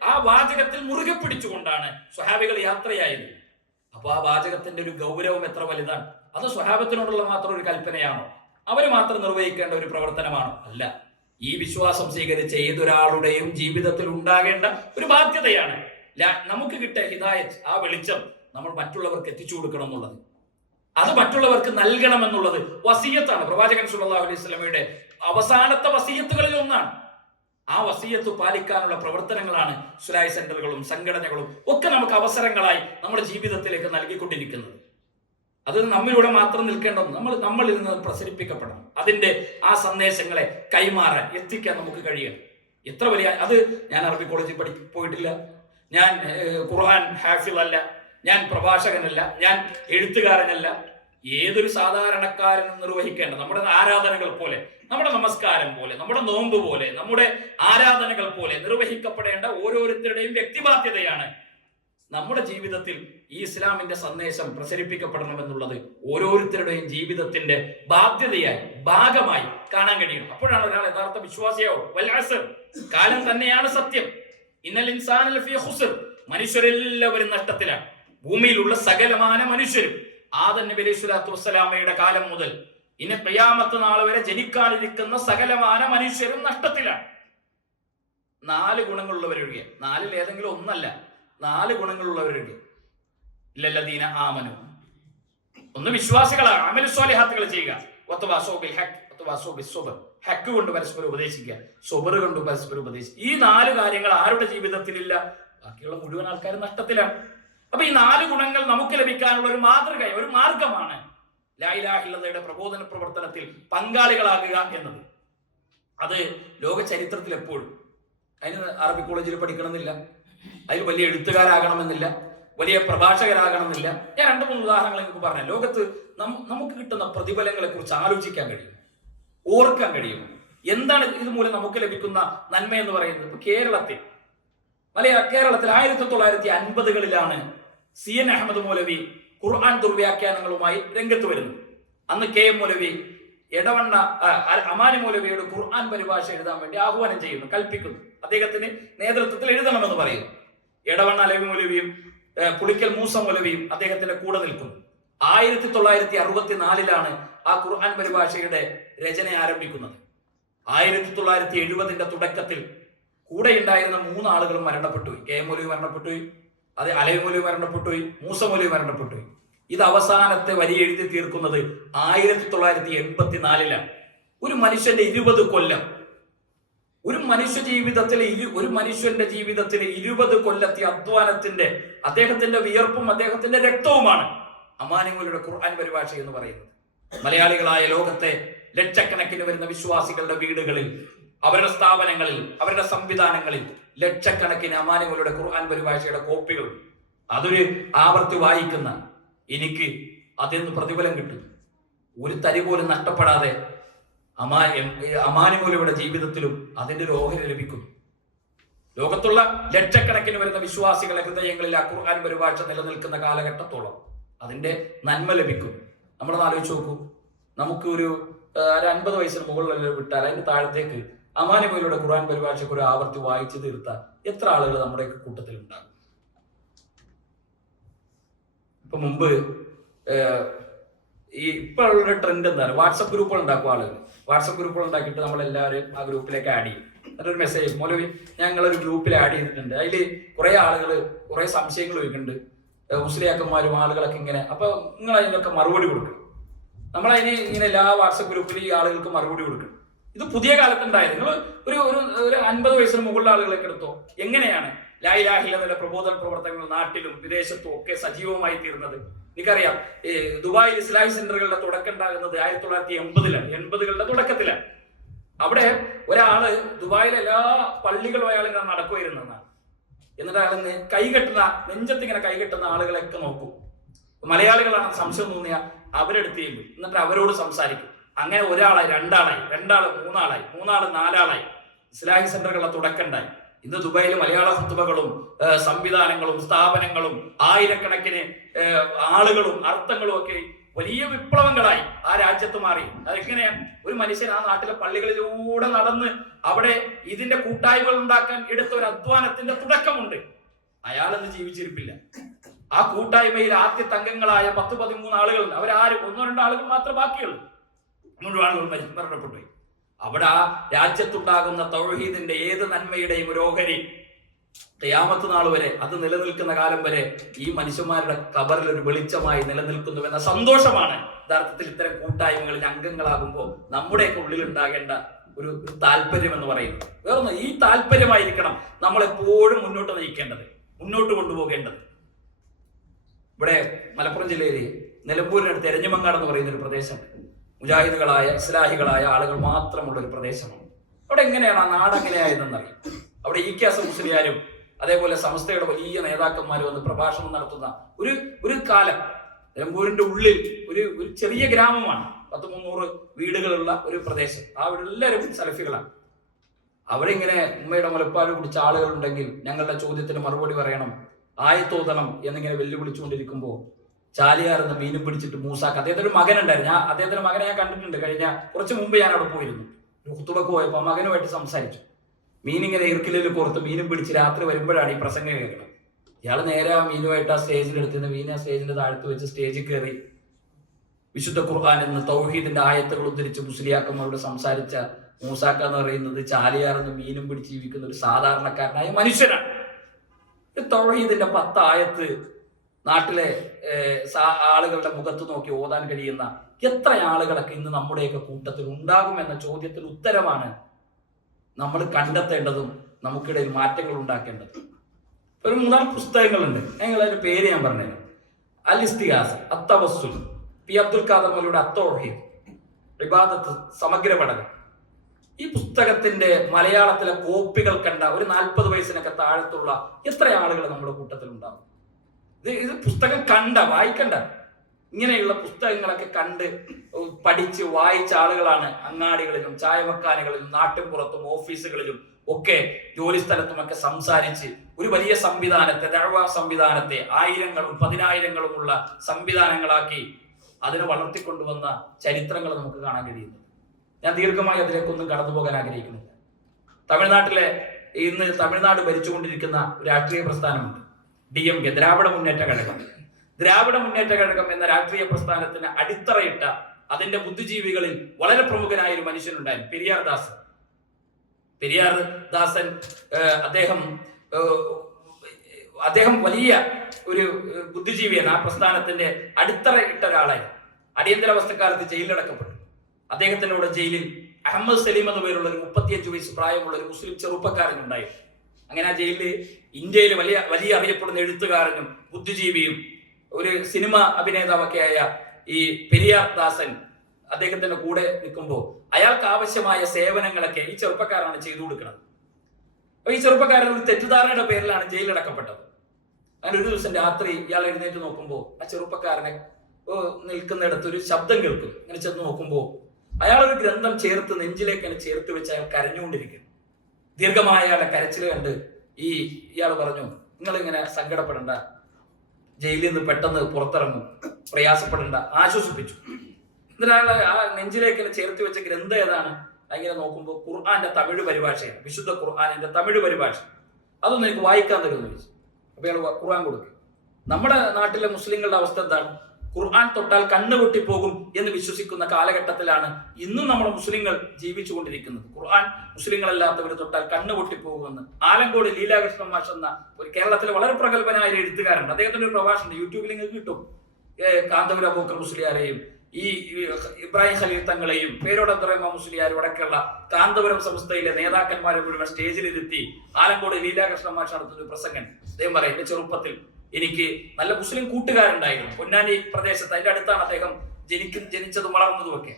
ആ വാചകത്തിൽ മുറുകെ പിടിച്ചുകൊണ്ടാണ് സ്വഹാബികൾ യാത്രയായത്. അപ്പൊ ആ വാചകത്തിന്റെ ഒരു ഗൗരവം എത്ര വലുതാണ്! അത് സ്വഹാബത്തിനോടുള്ള മാത്രം ഒരു കൽപ്പനയാണോ? അവര് മാത്രം നിർവഹിക്കേണ്ട ഒരു പ്രവർത്തനമാണോ? അല്ല. ഈ വിശ്വാസം സ്വീകരിച്ച ഏതൊരാളുടെയും ജീവിതത്തിൽ ഉണ്ടാകേണ്ട ഒരു ബാധ്യതയാണ്. നമുക്ക് കിട്ടിയ ഹിദായത്ത്, ആ വെളിച്ചം നമ്മൾ മറ്റുള്ളവർക്ക് എത്തിച്ചു കൊടുക്കണം എന്നുള്ളത്, അത് മറ്റുള്ളവർക്ക് നൽകണം എന്നുള്ളത് വസിയത്താണ്. പ്രവാചകൻ സ്വല്ലല്ലാഹു അലൈഹി വസല്ലമയുടെ അവസാനത്തെ വസിയത്തുകളിൽ ഒന്നാണ്. ആ വസിയത്ത് പാലിക്കാനുള്ള പ്രവർത്തനങ്ങളാണ് സുലായി സെന്ററുകളും സംഘടനകളും ഒക്കെ നമുക്ക് അവസരങ്ങളായി നമ്മുടെ ജീവിതത്തിലേക്ക് നൽകിക്കൊണ്ടിരിക്കുന്നത്. അത് നമ്മിലൂടെ മാത്രം നിൽക്കേണ്ടത് നമ്മളിൽ നിന്ന് പ്രസരിപ്പിക്കപ്പെടണം. അതിന്റെ ആ സന്ദേശങ്ങളെ കൈമാറാൻ എത്തിക്കാൻ നമുക്ക് കഴിയണം. എത്ര വലിയ അത്! ഞാൻ അറബി കോളേജിൽ പോയിട്ടില്ല, ഞാൻ ഖുർആൻ ഹാഫിൾ അല്ല, ഞാൻ പ്രഭാഷകനല്ല, ഞാൻ എഴുത്തുകാരനല്ല. ഏതൊരു സാധാരണക്കാരനും നിർവഹിക്കേണ്ട നമ്മുടെ ആരാധനകൾ പോലെ, നമ്മുടെ നമസ്കാരം പോലെ, നമ്മുടെ നോമ്പ് പോലെ, നമ്മുടെ ആരാധനകൾ പോലെ നിർവഹിക്കപ്പെടേണ്ട ഓരോരുത്തരുടെയും വ്യക്തിബാധ്യതയാണ് നമ്മുടെ ജീവിതത്തിൽ ഈ ഇസ്ലാമിന്റെ സന്ദേശം പ്രസരിപ്പിക്കപ്പെടണമെന്നുള്ളത് ഓരോരുത്തരുടെയും ജീവിതത്തിന്റെ ബാധ്യതയായി, ഭാഗമായി കാണാൻ കഴിയും. അപ്പോഴാണ് ഒരാൾ യഥാർത്ഥ വിശ്വാസിയാവും. വൽ അസ്ർ, കാലം തന്നെയാണ് സത്യം. ഇന്നൽ ഇൻസാന ലഫീ ഖുസ്ർ, മനുഷ്യരെല്ലാവരും നഷ്ടത്തിലാണ്. ഭൂമിയിലുള്ള സകലമാന മനുഷ്യരും ആദം നബി അലൈഹി സ്വലാത്തു വസ്സലാമയുടെ കാലം മുതൽ ഇനി ഖിയാമത്ത് നാൾ വരെ ജനിക്കാനിരിക്കുന്ന സകലമാന മനുഷ്യരും നഷ്ടത്തിലാണ്. 4 ഗുണങ്ങളുള്ളവരൊഴികെ, 4ൽ ഏതെങ്കിലും ഒന്നല്ല, 4 ഗുണങ്ങളുള്ളവരൊഴികെ. ഇല്ലല്ലദീന ആമനു, ഒന്ന് വിശ്വാസികളാണ്, അമലു സ്വാലിഹാത്തുകൾ ചെയ്യുക. വതവാസൗ ബിൽ ഹഖ് വതവാസൗ ബിസ്സബ്ർ, ഹഖ് കൊണ്ട് പരസ്പരം ഉപദേശിക്കുക, സബർ കൊണ്ട് പരസ്പരം ഉപദേശിക്കുക. ഈ 4 കാര്യങ്ങൾ ആരുടെ ജീവിതത്തിലില്ല? ബാക്കിയുള്ള മുഴുവൻ ആൾക്കാരും നഷ്ടത്തിലാണ്. അപ്പൊ ഈ 4 ഗുണങ്ങൾ നമുക്ക് ലഭിക്കാനുള്ള ഒരു മാതൃക, ഒരു മാർഗമാണ് ലാ ഇലാഹ ഇല്ലല്ലാഹയുടെ പ്രബോധന പ്രവർത്തനത്തിൽ പങ്കാളികളാകുക എന്നത്. അത് ലോക ചരിത്രത്തിൽ എപ്പോഴും, അതിന് അറബി കോളേജിൽ പഠിക്കണമെന്നില്ല, അതിൽ വലിയ എഴുത്തുകാരാകണമെന്നില്ല, വലിയ പ്രഭാഷകരാകണമെന്നില്ല. ഞാൻ 2-3 ഉദാഹരണങ്ങൾ എനിക്ക് പറഞ്ഞു. ലോകത്ത് നമുക്ക് കിട്ടുന്ന പ്രതിഫലങ്ങളെ കുറിച്ച് ആലോചിക്കാൻ കഴിയും, ഓർക്കാൻ കഴിയും. എന്താണ് ഇതുമൂലം നമുക്ക് ലഭിക്കുന്ന നന്മ എന്ന് പറയുന്നത്? ഇപ്പൊ കേരളത്തിൽ 1950കളിലാണ് CN അഹമ്മദ് മൗലവി ഖുർആൻ ദുർവ്യാഖ്യാനങ്ങളുമായി രംഗത്ത് വരുന്നത്. അന്ന് KM മൗലവി എടവണ്ണ അമാനി മൗലവിയോട് ഖുർആൻ പരിഭാഷ എഴുതാൻ വേണ്ടി ആഹ്വാനം ചെയ്യുന്നു, കൽപ്പിക്കുന്നു. അദ്ദേഹത്തിന് നേതൃത്വത്തിൽ എഴുതണമെന്ന് പറയുന്നു. എടവണ്ണ അലവി മൗലവിയും പുളിക്കൽ മൂസ മൗലവിയും അദ്ദേഹത്തിന്റെ കൂടെ നിൽക്കുന്നു. 1964ലാണ് ആ ഖുർആൻ പരിഭാഷയുടെ രചന ആരംഭിക്കുന്നത്. 1970ന്റെ തുടക്കത്തിൽ കൂടെ ഉണ്ടായിരുന്ന 3 ആളുകളും മരണപ്പെട്ടുപോയി. KM മൗലവി മരണപ്പെട്ടുപോയി, അത് അലവി മൗലവി മരണപ്പെട്ടുപോയി, മൂസ മൗലവി മരണപ്പെട്ടുപോയി. ഇത് അവസാനത്തെ വരി എഴുതി തീർക്കുന്നത് 1984-ലാണ്. ഒരു മനുഷ്യന്റെ 20 കൊല്ലം, ഒരു മനുഷ്യന്റെ ജീവിതത്തിലെ 20 കൊല്ലത്തെ അധ്വാനത്തിന്റെ, അദ്ദേഹത്തിന്റെ വിയർപ്പും അദ്ദേഹത്തിന്റെ രക്തവുമാണ് അമാനിമൂലയുടെ ഖുർആൻ പരിഭാഷ എന്ന് പറയുന്നത്. മലയാളികളായ ലോകത്തെ ലക്ഷക്കണക്കിന് വരുന്ന വിശ്വാസികളുടെ വീടുകളിൽ, അവരുടെ സ്ഥാപനങ്ങളിൽ, അവരുടെ സംവിധാനങ്ങളിൽ ലക്ഷക്കണക്കിന് അമാനിമൂലയുടെ ഖുർആൻ പരിഭാഷയുടെ കോപ്പികൾ. അതൊരു ആവർത്തി വായിക്കുന്ന എനിക്ക് അതിൽ നിന്ന് പ്രതിഫലം കിട്ടും. ഒരു തരി പോലും നഷ്ടപ്പെടാതെ അമാനിമൂലയുടെ ജീവിതത്തിലും അതിന്റെ ഒരു ഓഹരി ലഭിക്കുന്നു. ലോകത്തുള്ള ലക്ഷക്കണക്കിന് വരുന്ന വിശ്വാസികളെ ഹൃദയങ്ങളിൽ ആ ഖുർആൻ പരിഭാഷ നിലനിൽക്കുന്ന കാലഘട്ടത്തോളം അതിന്റെ നന്മ ലഭിക്കും. നമ്മളത് ആലോചിച്ച് നോക്കൂ. നമുക്ക് ഒരു 50 വയസ്സിന് മുകളിൽ വിട്ടാൽ അതിന്റെ താഴത്തേക്ക് അമാനിമൂലയുടെ ഖുർആൻ പരിഭാഷയ്ക്ക് ഒരു ആവർത്തി വായിച്ചു തീർത്താൽ എത്ര ആളുകൾ നമ്മുടെ കൂട്ടത്തിൽ ഉണ്ടാകും? ഇപ്പൊ മുമ്പ് ഈ ഇപ്പോഴുള്ള ട്രെൻഡ് എന്താണ്? വാട്സപ്പ് ഗ്രൂപ്പുകൾ ഉണ്ടാക്കും ആളുകൾ. വാട്സപ്പ് ഗ്രൂപ്പുകൾ ഉണ്ടാക്കിയിട്ട് നമ്മളെല്ലാവരും ആ ഗ്രൂപ്പിലേക്ക് ആഡ് ചെയ്യും. എന്നിട്ടൊരു മെസ്സേജ്, മൗലവി ഞങ്ങളൊരു ഗ്രൂപ്പിൽ ആഡ് ചെയ്തിട്ടുണ്ട്, അതിൽ കുറെ ആളുകൾ കുറെ സംശയങ്ങൾ ചോദിക്കുന്നുണ്ട്, മുസ്ലിയാക്കന്മാരും ആളുകളൊക്കെ ഇങ്ങനെ. അപ്പൊ നിങ്ങൾ അതിനൊക്കെ മറുപടി കൊടുക്കണം. നമ്മളതിന് ഇങ്ങനെ എല്ലാ വാട്സപ്പ് ഗ്രൂപ്പിൽ ഈ ആളുകൾക്ക് മറുപടി കൊടുക്കണം. ഇത് പുതിയ കാലത്തുണ്ടായത്. നിങ്ങൾ ഒരു 50 വയസ്സിന് മുകളിലുള്ള ആളുകളൊക്കെ എടുത്തോ. എങ്ങനെയാണ് ലാ ഇലാഹ ഇല്ലല്ലാഹ് പ്രബോധന പ്രവർത്തനങ്ങൾ നാട്ടിലും വിദേശത്തും ഒക്കെ സജീവമായി തീർന്നത്? എനിക്കറിയാം, ദുബായിൽ ഇസ്ലാഹി സെന്ററുകളുടെ തുടക്കം ഉണ്ടാകുന്നത് 1980-ലാണ്, 80-കളുടെ തുടക്കത്തിലാണ്. അവിടെ ഒരാള് ദുബായിലെ എല്ലാ പള്ളികളും അയാൾ ഇങ്ങനെ നടക്കുമായിരുന്നെന്നാണ്. എന്നിട്ട് അയാൾ കൈകെട്ടുന്ന, നെഞ്ചത്തിങ്ങനെ കൈകെട്ടുന്ന ആളുകളൊക്കെ നോക്കും. മലയാളികളാണ് സംശയം തോന്നിയ അവരെടുത്ത് ചെയ്യുമ്പോൾ എന്നിട്ട് അവരോട് സംസാരിക്കും. അങ്ങനെ ഒരാളായി, രണ്ടാള് മൂന്നാളായി, 4ആളായി ഇസ്ലാഹി സെന്ററുകളുടെ തുടക്കം ഉണ്ടായി. ഇന്ന് ദുബായിൽ മലയാള ഹുതുബകളും സംവിധാനങ്ങളും സ്ഥാപനങ്ങളും ആയിരക്കണക്കിന് ആളുകളും അർത്ഥങ്ങളും ഒക്കെ വലിയ വിപ്ലവങ്ങളായി ആ രാജ്യത്ത് മാറി. അതെങ്ങനെയാണ്? ഒരു മനുഷ്യൻ ആ നാട്ടിലെ പള്ളികളിലൂടെ നടന്ന് അവിടെ ഇതിന്റെ കൂട്ടായ്മകൾ ഉണ്ടാക്കാൻ എടുത്ത ഒരു അധ്വാനത്തിന്റെ തുടക്കമുണ്ട്. അയാളെന്ന് ജീവിച്ചിരിപ്പില്ല. ആ കൂട്ടായ്മയിൽ ആദ്യത്തെ അംഗങ്ങളായ 10-13 ആളുകളുണ്ട്. അവരാരും 1-2 ആളുകൾ മാത്രമേ ബാക്കിയുള്ളൂ. മുഴുവൻ ആളുകൾ മരണപ്പെട്ടു. അവിടെ ആ രാജ്യത്തുണ്ടാകുന്ന തൗഹീദിന്റെ ഏത് നന്മയുടെയും ഒരു ഓഹരി ഖിയാമത്ത് നാൾ വരെ, അത് നിലനിൽക്കുന്ന കാലം വരെ ഈ മനുഷ്യന്മാരുടെ ഖബറിൽ ഒരു വെളിച്ചമായി നിലനിൽക്കുന്നുവെന്ന സന്തോഷമാണ് യഥാർത്ഥത്തിൽ ഇത്തരം കൂട്ടായ്മകളിൽ അംഗങ്ങളാകുമ്പോൾ നമ്മുടെയൊക്കെ ഉള്ളിൽ ഉണ്ടാകേണ്ട ഒരു താല്പര്യം എന്ന് പറയുന്നത്. വേറൊന്ന്, ഈ താല്പര്യമായിരിക്കണം നമ്മളെപ്പോഴും മുന്നോട്ട് നയിക്കേണ്ടത്, മുന്നോട്ട് കൊണ്ടുപോകേണ്ടത്. ഇവിടെ മലപ്പുറം ജില്ലയിൽ നിലമ്പൂരിനടുത്ത് എരഞ്ഞിമങ്ങാട് എന്ന് പറയുന്ന ഒരു പ്രദേശം മുജാഹിദുകളായ ഇസ്ലാഹികളായ ആളുകൾ മാത്രമുള്ള ഒരു പ്രദേശമാണ്. അവിടെ എങ്ങനെയാണ് ആ നാട് എങ്ങനെയായതെന്നറിയാം. അവിടെ ഇ.കെ. മുസ്ലിയാരും അതേപോലെ സമസ്തയുടെ വലിയ നേതാക്കന്മാരും വന്ന് പ്രഭാഷണം നടത്തുന്ന ഒരു കാലം. നിലമ്പൂരിന്റെ ഉള്ളിൽ ഒരു ചെറിയ ഗ്രാമമാണ്, 100-300 വീടുകളുള്ള ഒരു പ്രദേശം. ആ വീടെല്ലാവരും സലഫികളാണ്. അവിടെ ഇങ്ങനെ ഉമ്മയുടെ മുലപ്പാൽ കുടിച്ച ആളുകളുണ്ടെങ്കിൽ ഞങ്ങളുടെ ചോദ്യത്തിന് മറുപടി പറയണം, ആയത്തോതണം എന്നിങ്ങനെ വെല്ലുവിളിച്ചുകൊണ്ടിരിക്കുമ്പോൾ ചാലിയാർന്ന് മീനും പിടിച്ചിട്ട് മൂസാക്ക്, അദ്ദേഹത്തിന്റെ ഒരു മകനുണ്ടായിരുന്നു. അദ്ദേഹത്തിന്റെ മകനെ ഞാൻ കണ്ടിട്ടുണ്ട്. കുറച്ച് മുമ്പ് ഞാൻ അവിടെ പോയിരുന്നു, ഖുതുബക്ക് പോയപ്പോൾ മകനുമായിട്ട് സംസാരിച്ചു. മീനിങ്ങനെ ഇർക്കിലിൽ പുറത്ത് മീനും പിടിച്ച് രാത്രി വരുമ്പോഴാണ് ഈ പ്രസംഗം കേൾക്കുന്നത്. ഇയാൾ നേരെ ആ മീനുമായിട്ട് ആ സ്റ്റേജിലെടുത്തിരുന്ന മീൻ ആ സ്റ്റേജിന്റെ താഴത്ത് വെച്ച് സ്റ്റേജിൽ കയറി വിശുദ്ധ ഖുർആൻ എന്ന് തൗഹീദിന്റെ ആയത്തുകൾ ഉദ്ധരിച്ച് മുസ്ലിയാക്കന്മാരോട് സംസാരിച്ച മൂസാക്ക എന്ന് പറയുന്നത് ചാലിയാർന്ന് മീനും പിടിച്ച് ജീവിക്കുന്ന ഒരു സാധാരണക്കാരനായ മനുഷ്യനാണ്. തൗഹീദിന്റെ 10 ആയത്ത് നാട്ടിലെ ആളുകളുടെ മുഖത്ത് നോക്കി ഓതാൻ കഴിയുന്ന എത്ര ആളുകളൊക്കെ ഇന്ന് നമ്മുടെയൊക്കെ കൂട്ടത്തിൽ ഉണ്ടാകും എന്ന ചോദ്യത്തിന് ഉത്തരമാണ് നമ്മൾ കണ്ടെത്തേണ്ടതും നമുക്കിടയിൽ മാറ്റങ്ങൾ ഉണ്ടാക്കേണ്ടതും. ഒരു 3-4 പുസ്തകങ്ങളുണ്ട്. ഞങ്ങൾ അതിന്റെ പേര് ഞാൻ പറഞ്ഞുതരാം. അൽ ഇസ്തിഗാസ, അത്തവസ്സുൽ, പി അബ്ദുൽ ഖാദർ മൗലവിയുടെ അത്തൗഹീദ്, ഇബാദത്ത് സമഗ്ര പഠനം. ഈ പുസ്തകത്തിന്റെ മലയാളത്തിലെ കോപ്പികൾ കണ്ട ഒരു 40 വയസ്സിനൊക്കെ താഴത്തുള്ള എത്ര ആളുകൾ നമ്മുടെ കൂട്ടത്തിൽ ഉണ്ടാകും? ഇത് പുസ്തകം വായിക്കണ്ട, ഇങ്ങനെയുള്ള പുസ്തകങ്ങളൊക്കെ കണ്ട് പഠിച്ച് വായിച്ച ആളുകളാണ് അങ്ങാടികളിലും ചായമക്കാനുകളിലും നാട്ടിൻപുറത്തും ഓഫീസുകളിലും ഒക്കെ ജോലി സ്ഥലത്തുമൊക്കെ സംസാരിച്ച് ഒരു വലിയ സംവിധാനത്തെ, ദഅ്വാ സംവിധാനത്തെ 1000-ങ്ങളും 10,000-ങ്ങളുമുള്ള സംവിധാനങ്ങളാക്കി അതിനെ വളർത്തിക്കൊണ്ടുവന്ന ചരിത്രങ്ങൾ നമുക്ക് കാണാൻ കഴിയുന്നത്. ഞാൻ ദീർഘമായി അതിലേക്കൊന്നും കടന്നു പോകാൻ ആഗ്രഹിക്കുന്നില്ല. ഇന്ന് തമിഴ്നാട് ഭരിച്ചുകൊണ്ടിരിക്കുന്ന രാഷ്ട്രീയ പ്രസ്ഥാനമുണ്ട്, DMK, ദ്രാവിഡ മുന്നേറ്റ കഴകം. ദ്രാവിഡ മുന്നേറ്റ കഴകം എന്ന രാഷ്ട്രീയ പ്രസ്ഥാനത്തിന് അടിത്തറയിട്ട അതിന്റെ ബുദ്ധിജീവികളിൽ വളരെ പ്രമുഖനായ ഒരു മനുഷ്യനുണ്ടായിരുന്നു, പെരിയാർ ദാസൻ. അദ്ദേഹം അദ്ദേഹം വലിയ ഒരു ബുദ്ധിജീവിയാണ്. ആ പ്രസ്ഥാനത്തിന്റെ അടിത്തറ ഇട്ട ഒരാളായിരുന്നു. അടിയന്തരാവസ്ഥക്കാലത്ത് ജയിലിലടക്കപ്പെട്ടു. അദ്ദേഹത്തിന്റെ കൂടെ ജയിലിൽ അഹമ്മദ് സലീം എന്ന പേരുള്ള ഒരു 35 വയസ്സ് പ്രായമുള്ള ഒരു മുസ്ലിം ചെറുപ്പക്കാരൻ ഉണ്ടായിരുന്നു. അങ്ങനെ ആ ജയിലിൽ ഇന്ത്യയിൽ വലിയ അറിയപ്പെടുന്ന എഴുത്തുകാരനും ബുദ്ധിജീവിയും ഒരു സിനിമ അഭിനേതാവൊക്കെ ആയ ഈ പെരിയാർ ദാസൻ അദ്ദേഹത്തിന്റെ കൂടെ നിൽക്കുമ്പോൾ അയാൾക്ക് ആവശ്യമായ സേവനങ്ങളൊക്കെ ഈ ചെറുപ്പക്കാരാണ് ചെയ്തു കൊടുക്കുന്നത്. അപ്പൊ ഈ ചെറുപ്പക്കാരൻ ഒരു തെറ്റിദ്ധാരണയുടെ പേരിലാണ് ജയിലടക്കപ്പെട്ടത്. അങ്ങനെ ഒരു ദിവസം രാത്രി ഇയാൾ എഴുന്നേറ്റ് നോക്കുമ്പോൾ ആ ചെറുപ്പക്കാരനെ നിൽക്കുന്നിടത്ത് ഒരു ശബ്ദം കേൾക്കും. ഇങ്ങനെ ചെന്ന് നോക്കുമ്പോൾ അയാളൊരു ഗ്രന്ഥം ചേർത്ത് നെഞ്ചിലേക്ക് ചേർത്ത് വെച്ച് അയാൾ കരഞ്ഞുകൊണ്ടിരിക്കുന്നു. ദീർഘമായ അയാളുടെ കരച്ചിൽ കണ്ട് ഇയാൾ പറഞ്ഞു, നിങ്ങളിങ്ങനെ സങ്കടപ്പെടണ്ട, ജയിലിൽ നിന്ന് പെട്ടെന്ന് പുറത്തിറങ്ങും, പ്രയാസപ്പെടണ്ട, ആശ്വസിപ്പിച്ചു. എന്നിട്ട് ആ നെഞ്ചിലേക്ക് ചേർത്ത് വെച്ച ഗ്രന്ഥം ഏതാണ്? അങ്ങനെ നോക്കുമ്പോൾ ഖുർആന്റെ തമിഴ് പരിഭാഷയാണ്, വിശുദ്ധ ഖുർആനിന്റെ തമിഴ് പരിഭാഷ. അതൊന്നും എനിക്ക് വായിക്കാൻ തരുമെന്ന് ചോദിച്ചു. അപ്പൊ അയാൾ ഖുർആൻ കൊടുക്കും. നമ്മുടെ നാട്ടിലെ മുസ്ലിങ്ങളുടെ അവസ്ഥ എന്താണ്? ഖുർആൻ തൊട്ടാൽ കണ്ണ് പൊട്ടിപ്പോകും എന്ന് വിശ്വസിക്കുന്ന കാലഘട്ടത്തിലാണ് ഇന്നും നമ്മുടെ മുസ്ലിങ്ങൾ ജീവിച്ചുകൊണ്ടിരിക്കുന്നത്. ഖുർആൻ മുസ്ലിങ്ങളല്ലാത്തവർ തൊട്ടാൽ കണ്ണ് പൊട്ടിപ്പോകുമെന്ന് ആലങ്കോട് ലീലാകൃഷ്ണൻ മാഷ് എന്ന ഒരു കേരളത്തിലെ വളരെ പ്രഗത്ഭനായ ഒരു എഴുത്തുകാരുണ്ട്. അദ്ദേഹത്തിന്റെ ഒരു പ്രഭാഷണം യൂട്യൂബിൽ നിങ്ങൾക്ക് കിട്ടും. കാന്തപുര അബൂബക്കർ മുസ്ലിയാരെയും ഈ ഇബ്രാഹിം ഖലീൽ തങ്ങളെയും പേരോട് അബ്ദുറഹ്മാൻ മുസ്ലിയാരും അടക്കമുള്ള കാന്തപുരം സംസ്ഥയിലെ നേതാക്കന്മാരെ മുഴുവൻ സ്റ്റേജിലിരുത്തി ആലങ്കോട് ലീലാകൃഷ്ണൻ മാഷ് നടത്തുന്ന ഒരു പ്രസംഗം. അദ്ദേഹം പറയും, എന്റെ ചെറുപ്പത്തിൽ എനിക്ക് നല്ല മുസ്ലിം കൂട്ടുകാരുണ്ടായിരുന്നു. പൊന്നാനി പ്രദേശത്ത്, അതിന്റെ അടുത്താണ് അദ്ദേഹം ജനിച്ചതും വളർന്നതും ഒക്കെ.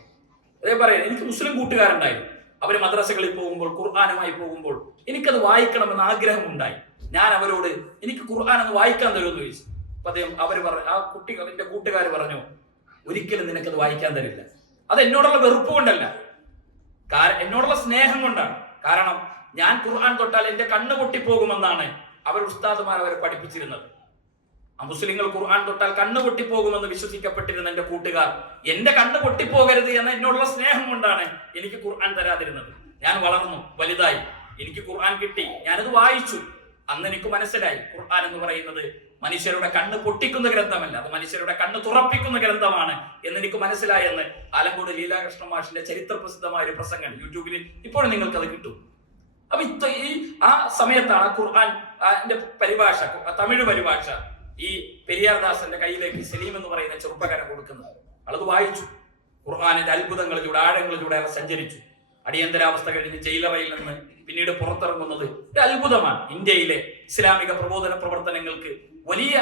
അദ്ദേഹം പറയാം, എനിക്ക് മുസ്ലിം കൂട്ടുകാരുണ്ടായിരുന്നു. അവര് മദ്രസകളിൽ പോകുമ്പോൾ, ഖുർആനുമായി പോകുമ്പോൾ എനിക്കത് വായിക്കണമെന്ന് ആഗ്രഹമുണ്ടായി. ഞാൻ അവരോട് എനിക്ക് ഖുർആൻ ഒന്ന് വായിക്കാൻ തരുമെന്ന് ചോദിച്ചു. അപ്പൊ അവര് പറഞ്ഞു, ആ എന്റെ കൂട്ടുകാർ പറഞ്ഞു, ഒരിക്കലും നിനക്കത് വായിക്കാൻ തരില്ല. അത് എന്നോടുള്ള വെറുപ്പ് കൊണ്ടല്ല, എന്നോടുള്ള സ്നേഹം കൊണ്ടാണ്. കാരണം ഞാൻ ഖുർആൻ തൊട്ടാൽ എന്റെ കണ്ണ് പൊട്ടിപ്പോകുമെന്നാണ് അവർ ഉസ്താദുമാർ അവരെ പഠിപ്പിച്ചിരുന്നത്. ആ മുസ്ലിങ്ങൾ ഖുർആൻ തൊട്ടാൽ കണ്ണ് പൊട്ടിപ്പോകുമെന്ന് വിശ്വസിക്കപ്പെട്ടിരുന്ന എന്റെ കൂട്ടുകാർ എന്റെ കണ്ണ് പൊട്ടിപ്പോകരുത് എന്ന എന്നോടുള്ള സ്നേഹം കൊണ്ടാണ് എനിക്ക് ഖുർആൻ തരാതിരുന്നത്. ഞാൻ വളർന്നു വലുതായി, എനിക്ക് ഖുർആൻ കിട്ടി, ഞാനത് വായിച്ചു. അന്ന് എനിക്ക് മനസ്സിലായി ഖുർആൻ എന്ന് പറയുന്നത് മനുഷ്യരുടെ കണ്ണ് പൊട്ടിക്കുന്ന ഗ്രന്ഥമല്ല, അത് മനുഷ്യരുടെ കണ്ണ് തുറപ്പിക്കുന്ന ഗ്രന്ഥമാണ് എന്നെനിക്ക് മനസ്സിലായെന്ന് ആലങ്കോട് ലീലാകൃഷ്ണ മാഷിന്റെ ചരിത്ര പ്രസിദ്ധമായ ഒരു പ്രസംഗം യൂട്യൂബിൽ ഇപ്പോഴും നിങ്ങൾക്ക് അത് കിട്ടും. അപ്പൊ ആ സമയത്താണ് ഖുർആൻ പരിഭാഷ, തമിഴ് പരിഭാഷ ഈ പെരിയാർദാസന്റെ കയ്യിലേക്ക് സലീം എന്ന് പറയുന്ന ചെറുപ്പക്കാരൻ കൊടുക്കുന്നത്. അത് വായിച്ചു. ഖുർആനിന്റെ അത്ഭുതങ്ങളിലൂടെ ആഴങ്ങളിലൂടെ അയാൾ സഞ്ചരിച്ചു. അടിയന്തരാവസ്ഥ കഴിഞ്ഞ് ജയിലറയിൽ നിന്ന് പിന്നീട് പുറത്തിറങ്ങുന്നത് ഒരു അത്ഭുതമാണ്. ഇന്ത്യയിലെ ഇസ്ലാമിക പ്രബോധന പ്രവർത്തനങ്ങൾക്ക് വലിയ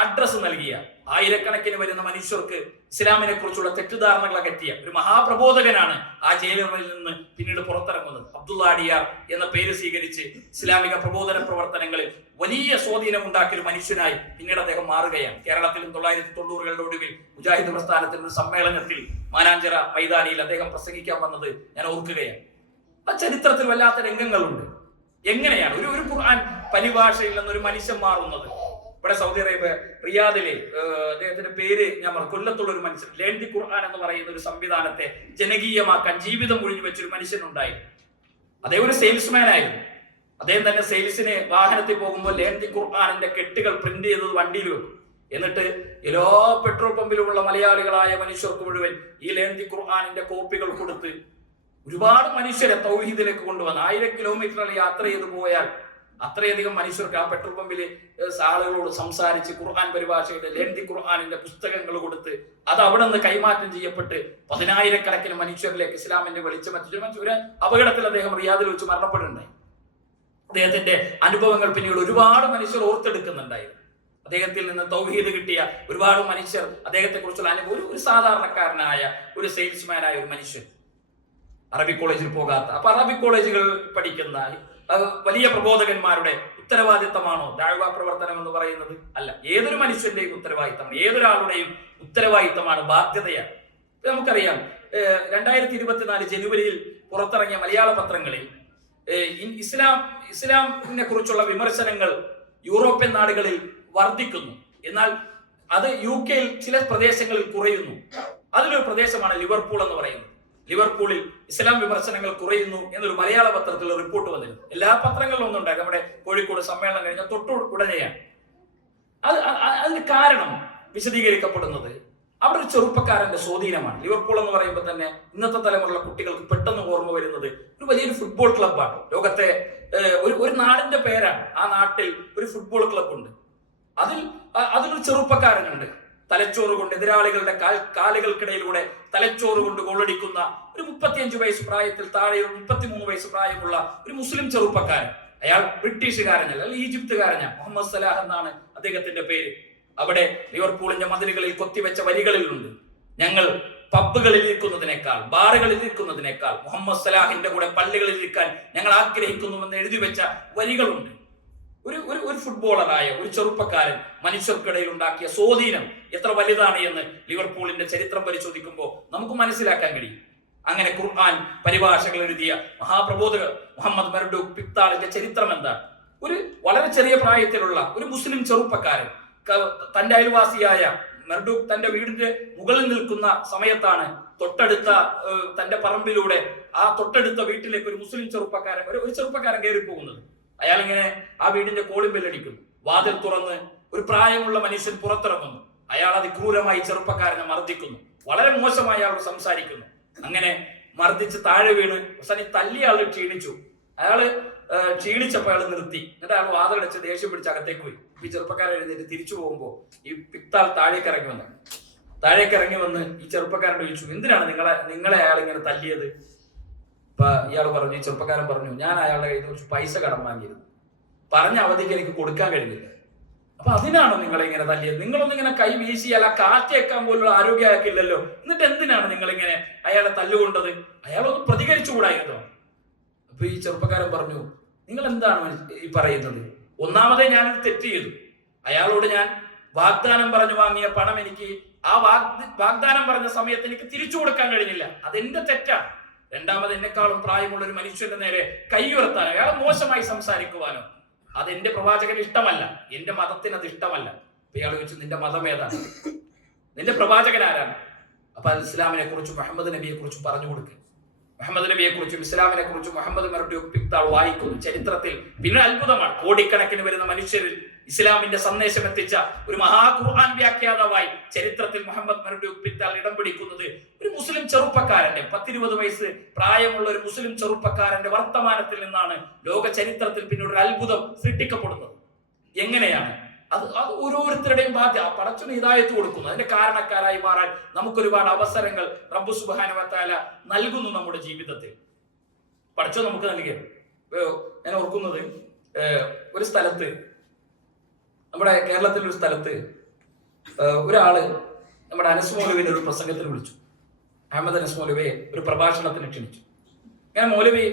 അഡ്രസ് നൽകിയ, ആയിരക്കണക്കിന് വരുന്ന മനുഷ്യർക്ക് ഇസ്ലാമിനെ കുറിച്ചുള്ള തെറ്റിദ്ധാരണകൾ അകറ്റിയ ഒരു മഹാപ്രബോധകനാണ് ആ ജയിലറയിൽ നിന്ന് പിന്നീട് പുറത്തിറങ്ങുന്നത്. അബ്ദുള്ള അടിയാർ എന്ന പേര് സ്വീകരിച്ച് ഇസ്ലാമിക പ്രബോധന പ്രവർത്തനങ്ങളിൽ വലിയ സ്വാധീനം ഉണ്ടാക്കിയ ഒരു മനുഷ്യനായി പിന്നീട് അദ്ദേഹം മാറുകയാണ്. കേരളത്തിലും 1990കളുടെ ഒടുവിൽ മുജാഹിദ് പ്രസ്ഥാനത്തിന്റെ ഒരു സമ്മേളനത്തിൽ മാനാഞ്ചിറ മൈതാനിയിൽ അദ്ദേഹം പ്രസംഗിക്കാൻ വന്നത് ഞാൻ ഓർക്കുകയാണ്. ആ ചരിത്രത്തിൽ വല്ലാത്ത രംഗങ്ങളുണ്ട്. എങ്ങനെയാണ് ഒരു ഖുർആൻ പരിഭാഷയിൽ നിന്നൊരു മനുഷ്യൻ മാറുന്നത്? ഇവിടെ സൗദി അറേബ്യ റിയാദിലെ അദ്ദേഹത്തിന്റെ പേര് ഞാൻ പറഞ്ഞു, കൊല്ലത്തുള്ള ഒരു മനുഷ്യൻ ലേൺ ദി ഖുർആൻ എന്ന് പറയുന്ന ഒരു സംവിധാനത്തെ ജനകീയമാക്കാൻ ജീവിതം ഒഴിഞ്ഞു വെച്ചൊരു മനുഷ്യനുണ്ടായിരുന്നു. അദ്ദേഹം ഒരു സെയിൽസ്മാൻ ആയിരുന്നു. അദ്ദേഹം തന്നെ സെയിൽസിന് വാഹനത്തിൽ പോകുമ്പോൾ ലേൺ ദി ഖുർആനിന്റെ കെട്ടുകൾ പ്രിന്റ് ചെയ്തത് വണ്ടിയിൽ വെക്കും. എന്നിട്ട് എല്ലാ പെട്രോൾ പമ്പിലുമുള്ള മലയാളികളായ മനുഷ്യർക്ക് മുഴുവൻ ഈ ലേൺ ദി ഖുർആനിന്റെ കോപ്പികൾ കൊടുത്ത് ഒരുപാട് മനുഷ്യരെ തൗഹീദിലേക്ക് കൊണ്ടുവന്ന് 1000 കിലോമീറ്റർ യാത്ര ചെയ്തു പോയാൽ അത്രയധികം മനുഷ്യർക്ക് ആ പെട്രോൾ പമ്പില് ആളുകളോട് സംസാരിച്ച് ഖുർആൻ പരിഭാഷയുടെ ലേൺ ദി ഖുർആനിന്റെ പുസ്തകങ്ങൾ കൊടുത്ത് അത് അവിടെ നിന്ന് കൈമാറ്റം ചെയ്യപ്പെട്ട് 10,000-കണക്കിന് മനുഷ്യരിലേക്ക് ഇസ്ലാമിന്റെ വെളിച്ചമെത്തിച്ചു. ഒരു അപകടത്തിൽ അദ്ദേഹം റിയാദിൽ വെച്ച് മരണപ്പെടുന്നുണ്ടായി. അദ്ദേഹത്തിന്റെ അനുഭവങ്ങൾ പിന്നീട് ഒരുപാട് മനുഷ്യർ ഓർത്തെടുക്കുന്നുണ്ടായിരുന്നു. അദ്ദേഹത്തിൽ നിന്ന് തൗഹീദ് കിട്ടിയ ഒരുപാട് മനുഷ്യർ അദ്ദേഹത്തെ കുറിച്ചുള്ള അനുഭവം, ഒരു സാധാരണക്കാരനായ ഒരു സെയിൽസ്മാനായ ഒരു മനുഷ്യൻ, അറബിക് കോളേജിൽ പോകാത്ത, അപ്പൊ അറബിക് കോളേജുകൾ പഠിക്കുന്ന വലിയ പ്രബോധകന്മാരുടെ ഉത്തരവാദിത്തമാണോ ദഅ്വ പ്രവർത്തനം എന്ന് പറയുന്നത്? അല്ല, ഏതൊരു മനുഷ്യന്റെയും ഉത്തരവാദിത്തമാണ്, ഏതൊരാളുടെയും ഉത്തരവാദിത്തമാണ്, ബാധ്യതയാണ്. നമുക്കറിയാം 2024 ജനുവരിയിൽ പുറത്തിറങ്ങിയ മലയാള പത്രങ്ങളിൽ ഇസ്ലാമിനെ കുറിച്ചുള്ള വിമർശനങ്ങൾ യൂറോപ്യൻ നാടുകളിൽ വർദ്ധിക്കുന്നു. എന്നാൽ അത് UK-യിൽ ചില പ്രദേശങ്ങളിൽ കുറയുന്നു. അതിലൊരു പ്രദേശമാണ് ലിവർപൂൾ എന്ന് പറയുന്നത്. ലിവർപൂളിൽ ഇസ്ലാം വിമർശനങ്ങൾ കുറയുന്നു എന്നൊരു മലയാള പത്രത്തിൽ റിപ്പോർട്ട് വന്നിരുന്നു. എല്ലാ പത്രങ്ങളിലും ഒന്നും ഉണ്ടായി. നമ്മുടെ കോഴിക്കോട് സമ്മേളനം കഴിഞ്ഞ തൊട്ടു ഉടനെയാണ്. അതിന് കാരണം വിശദീകരിക്കപ്പെടുന്നത് അവിടെ ഒരു ചെറുപ്പക്കാരന്റെ സ്വാധീനമാണ്. ലിവർപൂൾ എന്ന് പറയുമ്പോൾ തന്നെ ഇന്നത്തെ തലമുറയിലുള്ള കുട്ടികൾക്ക് പെട്ടെന്ന് ഓർമ്മ വരുന്നത് ഒരു വലിയൊരു ഫുട്ബോൾ ക്ലബ്ബാണ്. ലോകത്തെ ഒരു നാടിന്റെ പേരാണ്. ആ നാട്ടിൽ ഒരു ഫുട്ബോൾ ക്ലബ് ഉണ്ട്. അതിലൊരു ചെറുപ്പക്കാരനുണ്ട്, തലച്ചോറ് കൊണ്ട് എതിരാളികളുടെ കാലുകൾക്കിടയിലൂടെ തലച്ചോറ് കൊണ്ട് ഗോളടിക്കുന്ന ഒരു 35 വയസ്സ് പ്രായത്തിൽ താഴെ 33 വയസ്സ് പ്രായമുള്ള ഒരു മുസ്ലിം ചെറുപ്പക്കാരൻ. അയാൾ ബ്രിട്ടീഷുകാരനല്ല, അല്ലെങ്കിൽ ഈജിപ്തുകാരനാണ്. മുഹമ്മദ് സലാഹ് എന്നാണ് അദ്ദേഹത്തിന്റെ പേര്. അവിടെ ലിവർപൂളിന്റെ മതിലുകളിൽ കൊത്തിവെച്ച വരികളിലുണ്ട്, ഞങ്ങൾ പബ്ബുകളിൽ ഇരിക്കുന്നതിനേക്കാൾ, ബാറുകളിൽ ഇരിക്കുന്നതിനേക്കാൾ മുഹമ്മദ് സലാഹിന്റെ കൂടെ പള്ളികളിൽ ഇരിക്കാൻ ഞങ്ങൾ ആഗ്രഹിക്കുന്നുവെന്ന് എഴുതി വെച്ച വരികളുണ്ട്. ഒരു ഫുട്ബോളറായ ഒരു ചെറുപ്പക്കാരൻ മനുഷ്യർക്കിടയിൽ ഉണ്ടാക്കിയ സ്വാധീനം എത്ര വലുതാണ് എന്ന് ലിവർപൂളിന്റെ ചരിത്രം പരിശോധിക്കുമ്പോൾ നമുക്ക് മനസ്സിലാക്കാൻ കഴിയും. അങ്ങനെ ഖുർആൻ പരിഭാഷകൾ എഴുതിയ മഹാപ്രബോധകർ മുഹമ്മദ് മർഡൂക്ക് പിക്താളിന്റെ ചരിത്രം എന്താണ്? ഒരു വളരെ ചെറിയ പ്രായത്തിലുള്ള ഒരു മുസ്ലിം ചെറുപ്പക്കാരൻ തന്റെ അയൽവാസിയായ മർഡൂക്ക് തന്റെ വീടിന്റെ മുകളിൽ നിൽക്കുന്ന സമയത്താണ് തൊട്ടടുത്ത തന്റെ പറമ്പിലൂടെ ആ തൊട്ടടുത്ത വീട്ടിലേക്ക് ഒരു മുസ്ലിം ചെറുപ്പക്കാരൻ ഒരു ചെറുപ്പക്കാരൻ കയറി പോകുന്നത്. അയാൾ ഇങ്ങനെ ആ വീടിന്റെ കോളിംഗ് ബെല്ലടിക്കുന്നു. വാതിൽ തുറന്ന് ഒരു പ്രായമുള്ള മനുഷ്യൻ പുറത്തിറങ്ങുന്നു. അയാൾ അതിക്രൂരമായി ചെറുപ്പക്കാരനെ മർദ്ദിക്കുന്നു, വളരെ മോശമായി അയാൾ സംസാരിക്കുന്നു. അങ്ങനെ മർദ്ദിച്ച് താഴെ വീണ് അവസാനം തല്ലി ആൾ ക്ഷീണിച്ചു. ക്ഷീണിച്ചപ്പോൾ അയാൾ നിർത്തി. എന്നിട്ട് അയാൾ വാതിലടച്ച് ദേഷ്യം പിടിച്ച് അകത്തേക്ക് പോയി. ഈ ചെറുപ്പക്കാരൻ എഴുന്നേറ്റ് തിരിച്ചു പോകുമ്പോൾ ഈ പിക്താൾ താഴേക്ക് ഇറങ്ങി വന്ന് ഈ ചെറുപ്പക്കാരൻ ചോദിച്ചു, എന്തിനാണ് നിങ്ങളെ അയാൾ ഇങ്ങനെ തല്ലിയത്? അപ്പൊ ഇയാൾ പറഞ്ഞു, ഈ ചെറുപ്പക്കാരൻ പറഞ്ഞു, ഞാൻ അയാളുടെ കയ്യിൽ നിന്ന് കുറച്ച് പൈസ കടം വാങ്ങിയിരുന്നു, പറഞ്ഞ അവധിക്ക് എനിക്ക് കൊടുക്കാൻ കഴിഞ്ഞില്ല, അപ്പൊ അതിനാണ് നിങ്ങളെ ഇങ്ങനെ തല്ലിയത്. നിങ്ങളൊന്നും ഇങ്ങനെ കൈ വീശിയാൽ ആ കാറ്റേക്കാൻ പോലുള്ള ആരോഗ്യം അയാൾക്കില്ലല്ലോ, എന്നിട്ട് എന്തിനാണ് നിങ്ങളിങ്ങനെ അയാളെ തല്ലുകൊണ്ടത്? അയാളൊന്ന് പ്രതികരിച്ചുകൂടായിരുന്നോ? അപ്പൊ ഈ ചെറുപ്പക്കാരൻ പറഞ്ഞു, നിങ്ങൾ എന്താണ് ഈ പറയുന്നത്? ഒന്നാമതേ ഞാനൊരു തെറ്റ് ചെയ്തു. അയാളോട് ഞാൻ വാഗ്ദാനം പറഞ്ഞു വാങ്ങിയ പണം എനിക്ക് ആ വാഗ്ദാനം പറഞ്ഞ സമയത്ത് എനിക്ക് തിരിച്ചു കൊടുക്കാൻ കഴിഞ്ഞില്ല, അതെന്റെ തെറ്റാണ്. രണ്ടാമത് എന്നെക്കാളും പ്രായമുള്ള ഒരു മനുഷ്യന്റെ നേരെ കൈ ഉയർത്താനോ അയാളെ മോശമായി സംസാരിക്കുവാനോ അതെന്റെ പ്രവാചകന് ഇഷ്ടമല്ല, എന്റെ മതത്തിന് അത് ഇഷ്ടമല്ല. അപ്പൊ ഇയാൾ ചോദിച്ചു, നിന്റെ മതം ഏതാണ്? നിന്റെ പ്രവാചകൻ ആരാണ്? അപ്പൊ അൽ ഇസ്ലാമിനെ കുറിച്ചും മുഹമ്മദ് നബിയെ കുറിച്ചും പറഞ്ഞു കൊടുക്കുക. മുഹമ്മദ് നബിയെ കുറിച്ചും ഇസ്ലാമിനെ കുറിച്ചും മുഹമ്മദ് മർഡൂക്ക് പിക്താൾ വായിക്കുന്നു. ചരിത്രത്തിൽ പിന്നെ അത്ഭുതമാണ്, കോടിക്കണക്കിന് വരുന്ന മനുഷ്യരിൽ ഇസ്ലാമിന്റെ സന്ദേശം എത്തിച്ച ഒരു ഖുർആൻ വ്യാഖ്യാതാവായി ചരിത്രത്തിൽ മുഹമ്മദ് മർഡൂക്ക് പിക്താൾ ഇടം പിടിക്കുന്നത് ഒരു മുസ്ലിം ചെറുപ്പക്കാരന്റെ 10-20 വയസ്സ് പ്രായമുള്ള ഒരു മുസ്ലിം ചെറുപ്പക്കാരന്റെ വർത്തമാനത്തിൽ നിന്നാണ് ലോക ചരിത്രത്തിൽ പിന്നീട് ഒരു അത്ഭുതം സൃഷ്ടിക്കപ്പെടുന്നത്. എങ്ങനെയാണ് അത് ഓരോരുത്തരുടെയും ബാധ്യത. പടച്ചവന് ഹിദായത്ത് കൊടുക്കുന്നു. അതിന്റെ കാരണക്കാരായി മാറാൻ നമുക്കൊരുപാട് അവസരങ്ങൾ റബ്ബ് സുബ്ഹാനഹു വ തആല നൽകുന്നു നമ്മുടെ ജീവിതത്തിൽ. പടച്ചവൻ നമുക്ക് നൽകിയത്. ഞാൻ ഓർക്കുന്നത്, ഒരു സ്ഥലത്ത്, നമ്മുടെ കേരളത്തിലെ ഒരു സ്ഥലത്ത് ഒരാള് നമ്മുടെ അനസ് മൗലവിനെ ഒരു പ്രസംഗത്തിന് വിളിച്ചു. അഹമ്മദ് അനസ് മൗലവിയെ ഒരു പ്രഭാഷണത്തിന് ക്ഷണിച്ചു. അങ്ങനെ മൗലവി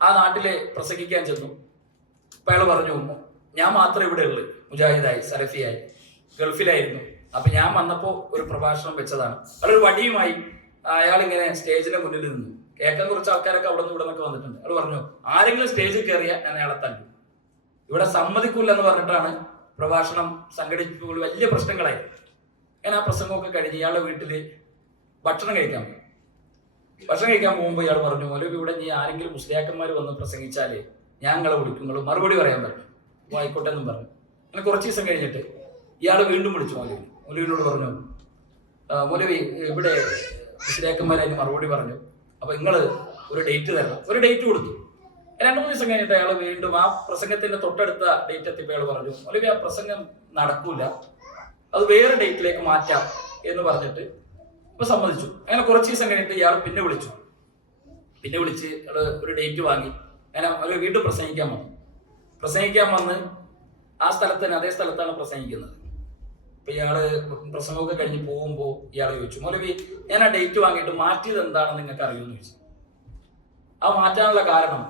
ആ നാട്ടിലെ പ്രസംഗിക്കാൻ ചെന്നു. അപ്പൊ അയാൾ പറഞ്ഞു, ഞാൻ മാത്രമേ ഇവിടെ ഉള്ളൂ, മുജാഹിദായി സലഫിയായി, ഗൾഫിലായിരുന്നു. അപ്പൊ ഞാൻ വന്നപ്പോ ഒരു പ്രഭാഷണം വെച്ചതാണ്. അയാളൊരു വടിയുമായി അയാൾ ഇങ്ങനെ സ്റ്റേജിന്റെ മുന്നിൽ നിന്നു. കേൾക്കാൻ കുറച്ച് ആൾക്കാരൊക്കെ അവിടെ നിന്ന് ഇവിടെ നിന്നൊക്കെ വന്നിട്ടുണ്ട്. അയാൾ പറഞ്ഞു, ആരെങ്കിലും സ്റ്റേജിൽ കയറിയാൽ ഞാൻ അയാളെ തല്ലു, ഇവിടെ സമ്മതിക്കൂല എന്ന് പറഞ്ഞിട്ടാണ് പ്രഭാഷണം സംഘടിപ്പിക്കുമ്പോൾ വലിയ പ്രശ്നങ്ങളായി. ഞാൻ ആ പ്രസംഗമൊക്കെ കഴിഞ്ഞ് ഇയാളുടെ വീട്ടില് ഭക്ഷണം കഴിക്കാൻ പോകുമ്പോൾ ഇയാൾ പറഞ്ഞു, മൗലവി ഇവിടെ നീ ആരെങ്കിലും മുസ്ലിയാക്കന്മാർ വന്ന് പ്രസംഗിച്ചാല് ഞാൻ നിങ്ങളെ വിളിക്കും, നിങ്ങൾ മറുപടി പറയാൻ പറഞ്ഞു. ആയിക്കോട്ടെ എന്നും പറഞ്ഞു. അങ്ങനെ കുറച്ച് ദിവസം കഴിഞ്ഞിട്ട് ഇയാൾ വീണ്ടും വിളിച്ചു മൗലവിനോട് പറഞ്ഞു, മൗലവി ഇവിടെ മുസ്ലിയാക്കന്മാരായിട്ട് മറുപടി പറഞ്ഞു, അപ്പൊ നിങ്ങൾ ഒരു ഡേറ്റ് തരണം. ഒരു ഡേറ്റ് കൊടുത്തു. 2-3 ദിവസം കഴിഞ്ഞിട്ട് അയാൾ വീണ്ടും ആ പ്രസംഗത്തിന്റെ തൊട്ടടുത്ത ഡേറ്റ് എത്തിയപ്പോൾ അയാൾ പറഞ്ഞു, മൗലവി ആ പ്രസംഗം നടക്കൂല, അത് വേറെ ഡേറ്റിലേക്ക് മാറ്റാം എന്ന് പറഞ്ഞിട്ട് ഇപ്പൊ സമ്മതിച്ചു. അങ്ങനെ കുറച്ച് ദിവസം കഴിഞ്ഞിട്ട് ഇയാൾ പിന്നെ വിളിച്ച് അയാൾ ഒരു ഡേറ്റ് വാങ്ങി. അങ്ങനെ ഒരു വീണ്ടും പ്രസംഗിക്കാൻ വന്ന് ആ അതേ സ്ഥലത്താണ് പ്രസംഗിക്കുന്നത്. അപ്പൊ ഇയാള് പ്രസംഗമൊക്കെ കഴിഞ്ഞ് പോകുമ്പോ ഇയാൾ ചോദിച്ചു, മൗലവി ഞാൻ ആ ഡേറ്റ് വാങ്ങിയിട്ട് മാറ്റിയത് എന്താണെന്ന് നിങ്ങൾക്ക് അറിയുമെന്ന് ചോദിച്ചു. ആ മാറ്റാനുള്ള കാരണം,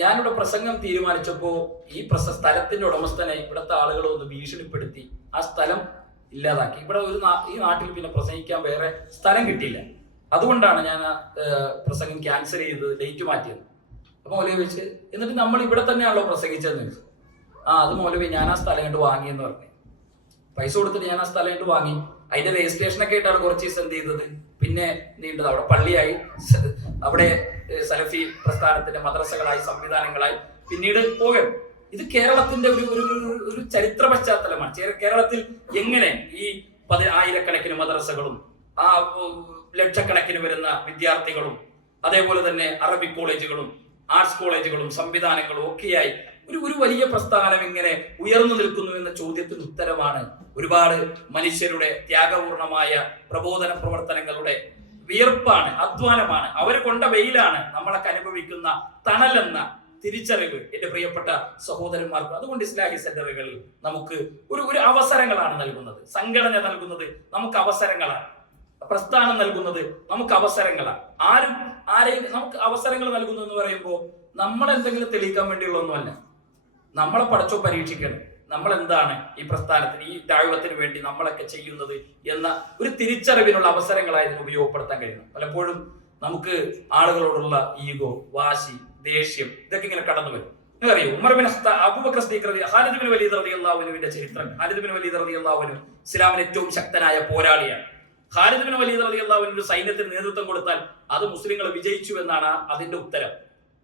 ഞാനിവിടെ പ്രസംഗം തീരുമാനിച്ചപ്പോ ഈ സ്ഥലത്തിന്റെ ഉടമസ്ഥനെ ഇവിടുത്തെ ആളുകളെ ഒന്ന് ഭീഷണിപ്പെടുത്തി ആ സ്ഥലം ഇല്ലാതാക്കി. ഇവിടെ ഈ നാട്ടിൽ പിന്നെ പ്രസംഗിക്കാൻ വേറെ സ്ഥലം കിട്ടിയില്ല. അതുകൊണ്ടാണ് ഞാൻ പ്രസംഗം ക്യാൻസൽ ചെയ്ത് ഡേറ്റ് മാറ്റിയത്. അപ്പൊ മൗലവി വെച്ച്, എന്നിട്ട് നമ്മൾ ഇവിടെ തന്നെയാണല്ലോ പ്രസംഗിച്ചതെന്ന് ചോദിച്ചു. അത് മൗലവി ഞാൻ ആ സ്ഥലം കണ്ട് വാങ്ങിയെന്ന് പറഞ്ഞു. പൈസ കൊടുത്തിട്ട് ഞാൻ ആ സ്ഥലം കണ്ട് വാങ്ങി. അതിന്റെ രജിസ്ട്രേഷനൊക്കെ ആയിട്ടാണ് കുറച്ച് ദിവസം എന്ത് ചെയ്തത്, പിന്നെ നീണ്ടത്. അവിടെ പള്ളിയായി, അവിടെ സലഫി പ്രസ്ഥാനത്തിന്റെ മദ്രസകളായി, സംവിധാനങ്ങളായി പിന്നീട് പോകണം. ഇത് കേരളത്തിന്റെ ഒരു ചരിത്ര പശ്ചാത്തലമാണ്. കേരളത്തിൽ എങ്ങനെ ഈ 10,000-കണക്കിന് മദ്രസകളും ആ ലക്ഷക്കണക്കിന് വരുന്ന വിദ്യാർത്ഥികളും അതേപോലെ തന്നെ അറബിക് കോളേജുകളും ആർട്സ് കോളേജുകളും സംവിധാനങ്ങളും ഒക്കെയായി ഒരു വലിയ പ്രസ്ഥാനം ഇങ്ങനെ ഉയർന്നു നിൽക്കുന്നു എന്ന ചോദ്യത്തിന് ഉത്തരമാണ് ഒരുപാട് മനുഷ്യരുടെ ത്യാഗപൂർണമായ പ്രബോധന പ്രവർത്തനങ്ങളുടെ വിയർപ്പാണ്, അധ്വാനമാണ്, അവർ കൊണ്ട വെയിലാണ് നമ്മളൊക്കെ അനുഭവിക്കുന്ന തണലെന്ന തിരിച്ചറിവ് എന്റെ പ്രിയപ്പെട്ട സഹോദരന്മാർക്ക്. അതുകൊണ്ട് ഇസ്ലാഹി സെന്ററുകളിൽ നമുക്ക് ഒരു അവസരങ്ങളാണ് നൽകുന്നത്. സംഘടന നൽകുന്നത് നമുക്ക് അവസരങ്ങളാണ്, പ്രസ്ഥാനം നൽകുന്നത് നമുക്ക് അവസരങ്ങളാണ്. ആരെയും നമുക്ക് അവസരങ്ങൾ നൽകുന്നു എന്ന് പറയുമ്പോൾ നമ്മൾ എന്തെങ്കിലും തെളിയിക്കാൻ വേണ്ടിയുള്ളതൊന്നുമല്ല. നമ്മളെ പഠിച്ചോ പരീക്ഷിക്കണം, നമ്മൾ എന്താണ് ഈ പ്രസ്ഥാനത്തിന്, ഈ ദഅവത്തിന് വേണ്ടി നമ്മളൊക്കെ ചെയ്യുന്നത് എന്ന ഒരു തിരിച്ചറിവിനുള്ള അവസരങ്ങളായി ഉപയോഗപ്പെടുത്താൻ കഴിയണം. പലപ്പോഴും നമുക്ക് ആളുകളോടുള്ള ഈഗോ, വാശി, ദേഷ്യം ഇതൊക്കെ ഇങ്ങനെ കടന്നു വരും. അറിയോ, Umar bin Abu Bakr Siddiq Khalid bin Walid റളിയല്ലാഹു അൻഹുവിന്റെ ചരിത്രം. ഖാലിദ് ബിൻ വലീദ് റളിയല്ലാഹു അൻഹു ഇസ്ലാമിലെ ഏറ്റവും ശക്തനായ പോരാളിയാണ്. ഖാലിദ് ബിൻ വലീദ് റളിയല്ലാഹു അൻഹു സൈന്യത്തിന് നേതൃത്വം കൊടുത്താൽ അത് മുസ്ലിങ്ങൾ വിജയിച്ചു എന്നാണ് അതിന്റെ ഉത്തരം.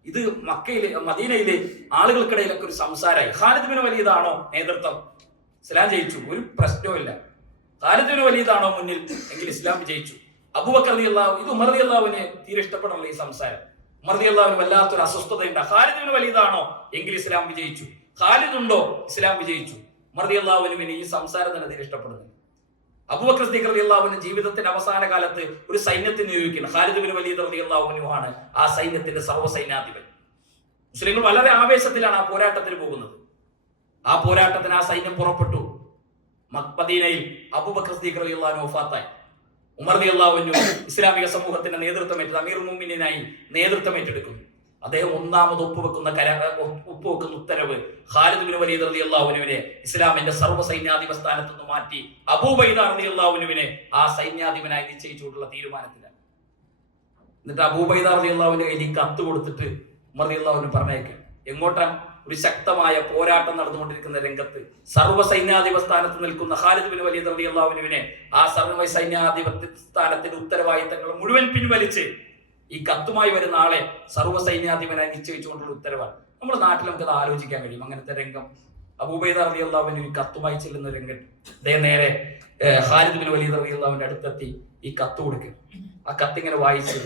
ഇത് മക്കയിലെ മദീനയിലെ ആളുകൾക്കിടയിലൊക്കെ ഒരു സംസാരമായി. ഖാലിദ് ബിൻ വലീദാണോ നേതൃത്വം, ഇസ്ലാം ജയിച്ചു, ഒരു പ്രശ്നവുമില്ല. ഖാലിദ് ബിൻ വലീദാണോ മുന്നിൽ, എങ്കിൽ ഇസ്ലാം വിജയിച്ചു. അബൂബക്കർ റളിയല്ലാഹു, ഇത് ഉമർ റളിയല്ലാഹുവിനെ തീരെ ഇഷ്ടപ്പെടണല്ലോ ഈ സംസാരം. ഉമർ റളിയല്ലാഹുവിന് വല്ലാത്തൊരു അസ്വസ്ഥതയുണ്ട്. ഖാലിദ് ബിൻ വലീദാണോ എങ്കിൽ ഇസ്ലാം വിജയിച്ചു, ഖാലിദ് ഉണ്ടോ ഇസ്ലാം വിജയിച്ചു. ഉമർ റളിയല്ലാഹുവിന് ഈ സംസാരം തന്നെ തീരെ ഇഷ്ടപ്പെടുന്നില്ല. അബൂബക്കർ സിദ്ദീഖ് റളിയല്ലാഹുവിന്റെ ജീവിതത്തിന്റെ അവസാന കാലത്ത് ഒരു സൈന്യത്തിന് നിയോഗിക്കുന്നത് ഖാലിദ് ബിൻ വലീദ് റളിയല്ലാഹു അൻഹു ആണ് ആ സൈന്യത്തിന്റെ സർവ്വസൈന്യാധിപൻ. മുസ്ലിങ്ങൾ വളരെ ആവേശത്തിലാണ് ആ പോരാട്ടത്തിന് പോകുന്നത്. ആ പോരാട്ടത്തിന് ആ സൈന്യം പുറപ്പെട്ടു. മദീനയിൽ അബൂബക്കർ സിദ്ദീഖ് റളിയല്ലാഹു അൻഹു വഫാത്തായി. ഉമർ റളിയല്ലാഹു അൻഹു ഇസ്ലാമിക സമൂഹത്തിന്റെ നേതൃത്വമേറ്റ് അമീറുൽ മുഅ്മിനീനായി നേതൃത്വം ഏറ്റെടുക്കുന്നു. അദ്ദേഹം ഒന്നാമത് ഒപ്പുവെക്കുന്ന ഉത്തരവ് ഖാലിദ് ബിൻ വലീദ് റളിയല്ലാഹു അൻഹുവിനെ ഇസ്ലാമിന്റെ സർവ്വ സൈന്യാധിപ സ്ഥാനത്ത് നിന്ന് മാറ്റി അബൂ ഉബൈദ റളിയല്ലാഹു അൻഹുവിനെ ആ സൈന്യാധിപനായി നിശ്ചയിച്ചുകൊണ്ടുള്ള തീരുമാനത്തിലാണ്. എന്നിട്ട് അബൂ ഉബൈദ റളിയല്ലാഹു അൻഹു കയ്യിൽ കത്ത് കൊടുത്തിട്ട് ഉമർ റളിയല്ലാഹു അൻഹു പറഞ്ഞേക്ക്. എങ്ങോട്ടാണ്? ഒരു ശക്തമായ പോരാട്ടം നടന്നുകൊണ്ടിരിക്കുന്ന രംഗത്ത് സർവ്വ സൈന്യാധിപ സ്ഥാനത്ത് നിൽക്കുന്ന ഖാലിദ് ബിൻ വലീദ് റളിയല്ലാഹു അൻഹുവിനെ ആ സർവ്വ സൈന്യാധിപ സ്ഥാനത്തിന്റെ ഉത്തരവാദിത്തങ്ങൾ മുഴുവൻ പിൻവലിച്ച് ഈ കത്തുമായി വരുന്ന ആളെ സർവ്വ സൈന്യാധിപനായി നിശ്ചയിച്ചുകൊണ്ടുള്ള ഉത്തരവാണ്. നമ്മുടെ നാട്ടിൽ നമുക്കത് ആലോചിക്കാൻ കഴിയും. അങ്ങനത്തെ രംഗം അബൂ ഉബൈദ റളിയല്ലാഹു അൻഹു കത്തുമായി ചെല്ലുന്ന രംഗം. അദ്ദേഹം നേരെ ഖാലിദ് ബിൻ വലീദ് റളിയല്ലാഹുവിന്റെ അടുത്തെത്തി ഈ കത്ത് കൊടുക്കുക. ആ കത്ത് ഇങ്ങനെ വായിച്ച്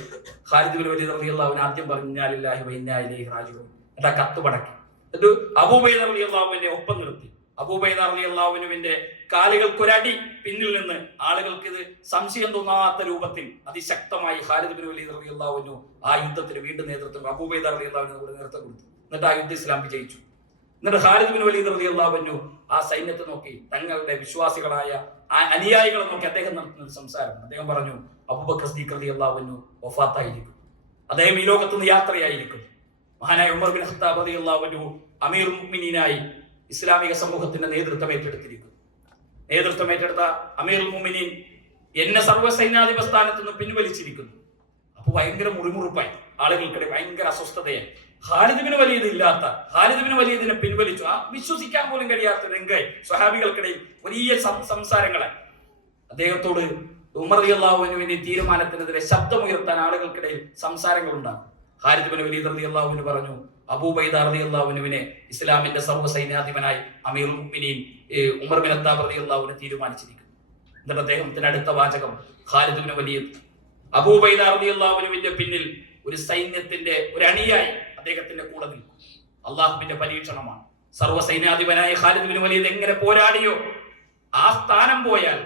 ഖാലിദ് ബിൻ വലീദ് റളിയല്ലാഹു അൻഹു ആദ്യം പറഞ്ഞു ഇന്നാ ലില്ലാഹി വ ഇന്നാ ഇലൈഹി റാജിഊൻ. എന്നിട്ട് ആ കത്ത് പടക്കി. എന്നിട്ട് അബൂ ഉബൈദ റളിയല്ലാഹു അൻഹുവിനെ ഒപ്പം നിർത്തി. അബൂ ഉബൈദ റളിയല്ലാഹു അൻഹുവിന്റെ കാലുകൾക്കൊരടി പിന്നിൽ നിന്ന് ആളുകൾക്ക് ഇത് സംശയം തോന്നാത്ത രൂപത്തിൽ അതിശക്തമായി ഖാലിദ് ബിൻ വലീദ് റളിയല്ലാഹു അൻഹു ആ യുദ്ധത്തിന് വീണ്ടും നേതൃത്വം അബൂ ഉബൈദ റളിയല്ലാഹു അൻഹു കൂടെ നേതൃത്വം കൊടുത്തു. എന്നിട്ട് ആ യുദ്ധം ഇസ്ലാം വിജയിച്ചു. എന്നിട്ട് ഖാലിദ് ബിൻ വലീദ് റളിയല്ലാഹു അൻഹു ആ സൈന്യത്തെ നോക്കി, തങ്ങളുടെ വിശ്വാസികളായ അനുയായികളെ നോക്കി അദ്ദേഹം നടത്തുന്ന സംസാരം. അദ്ദേഹം പറഞ്ഞു അബൂബക്കർ സിദ്ദീഖ് റളിയല്ലാഹു അൻഹു വഫാത്തായിരിക്കും, അദ്ദേഹം ഈ ലോകത്ത് നിന്ന് യാത്രയായിരിക്കും. മഹാനായ ഉമർ ബിൻ ഖത്താബ് റളിയല്ലാഹു അൻഹു അമീറുൽ മുഅ്മിനീനായി ഇസ്ലാമിക സമൂഹത്തിന്റെ നേതൃത്വം ഏറ്റെടുത്തിരിക്കുന്നു. നേതൃത്വം ഏറ്റെടുത്ത അമീറുൽ മുഅ്മിനീൻ എന്നെ സർവ്വ സൈന്യാധിപ സ്ഥാനത്ത് നിന്ന് പിൻവലിച്ചിരിക്കുന്നു. അപ്പൊ ഭയങ്കര മുറിമുറുപ്പായി, ആളുകൾക്കിടയിൽ ഭയങ്കര അസ്വസ്ഥതയായി. ഖാലിദ് ബിൻ വലീദ് ഇല്ലാത്ത ഖാലിദ് ബിൻ വലീദിനെ പിൻവലിച്ചു. ആ വിശ്വസിക്കാൻ പോലും കഴിയാത്ത രംഗായി. സ്വഹാബികൾക്കിടയിൽ വലിയ സംസാരങ്ങളായി. അദ്ദേഹത്തോട് ഉമർ റളിയല്ലാഹു അൻഹുവിന്റെ തീരുമാനത്തിനെതിരെ ശബ്ദമുയർത്താൻ ആളുകൾക്കിടയിൽ സംസാരങ്ങൾ ഉണ്ടാകും. ഖാലിദ് ബിൻ വലീദ് റളിയല്ലാഹു അൻഹു പറഞ്ഞു അബൂ ഉബൈദ റളിയല്ലാഹു അൻഹുവിനെ ഇസ്ലാമിന്റെ സർവ്വ സൈന്യാധിപനായി അമീറുൽ മുഅ്മിനീൻ ഉമർ ബിൻ ഖത്താബ് റളിയല്ലാഹു അൻഹു തീരുമാനിച്ചിരിക്കുന്നു. എന്നിട്ട് അദ്ദേഹത്തിന്റെ അടുത്ത വാചകം ഖാലിദ് ബിൻ വലീദ് അബൂ ഉബൈദ റളിയല്ലാഹു അൻഹുവിന്റെ പിന്നിൽ ഒരു സൈന്യത്തിന്റെ ഒരു അണിയായി അദ്ദേഹത്തിന്റെ കൂടെ നിൽക്കും. അള്ളാഹുവിന്റെ പരീക്ഷണമാണ്. സർവ്വ സൈന്യാധിപനായ ഖാലിദ് ബിൻ വലീദ് എങ്ങനെ പോരാടിയോ ആ സ്ഥാനം പോയാൽ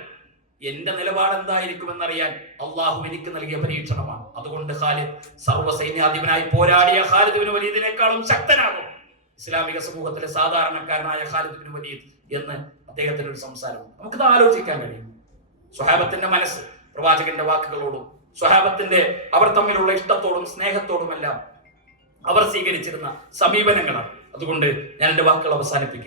എന്റെ നിലപാട് എന്തായിരിക്കുമെന്നറിയാൻ അള്ളാഹു എനിക്ക് നൽകിയ പരീക്ഷണമാണ്. അതുകൊണ്ട് ഖാലിദ് സർവ്വ സൈന്യാധിപനായി പോരാടിയ ഖാലിദ് ബിൻ വലീദിനേക്കാളും ശക്തനാകും ഇസ്ലാമിക സമൂഹത്തിലെ സാധാരണക്കാരനായ ഖാലിദ് ബിൻ വലീദ് എന്ന് അദ്ദേഹത്തിന്റെ ഒരു സംസാരം. നമുക്കിത് ആലോചിക്കാൻ കഴിയും. സ്വഹാബത്തിന്റെ മനസ്സ് പ്രവാചകന്റെ വാക്കുകളോടും സ്വഹാബത്തിന്റെ അവർ തമ്മിലുള്ള ഇഷ്ടത്തോടും സ്നേഹത്തോടുമെല്ലാം അവർ സ്വീകരിച്ചിരുന്ന സമീപനങ്ങളാണ്. അതുകൊണ്ട് ഞാൻ എന്റെ വാക്കുകൾ അവസാനിപ്പിക്കുക.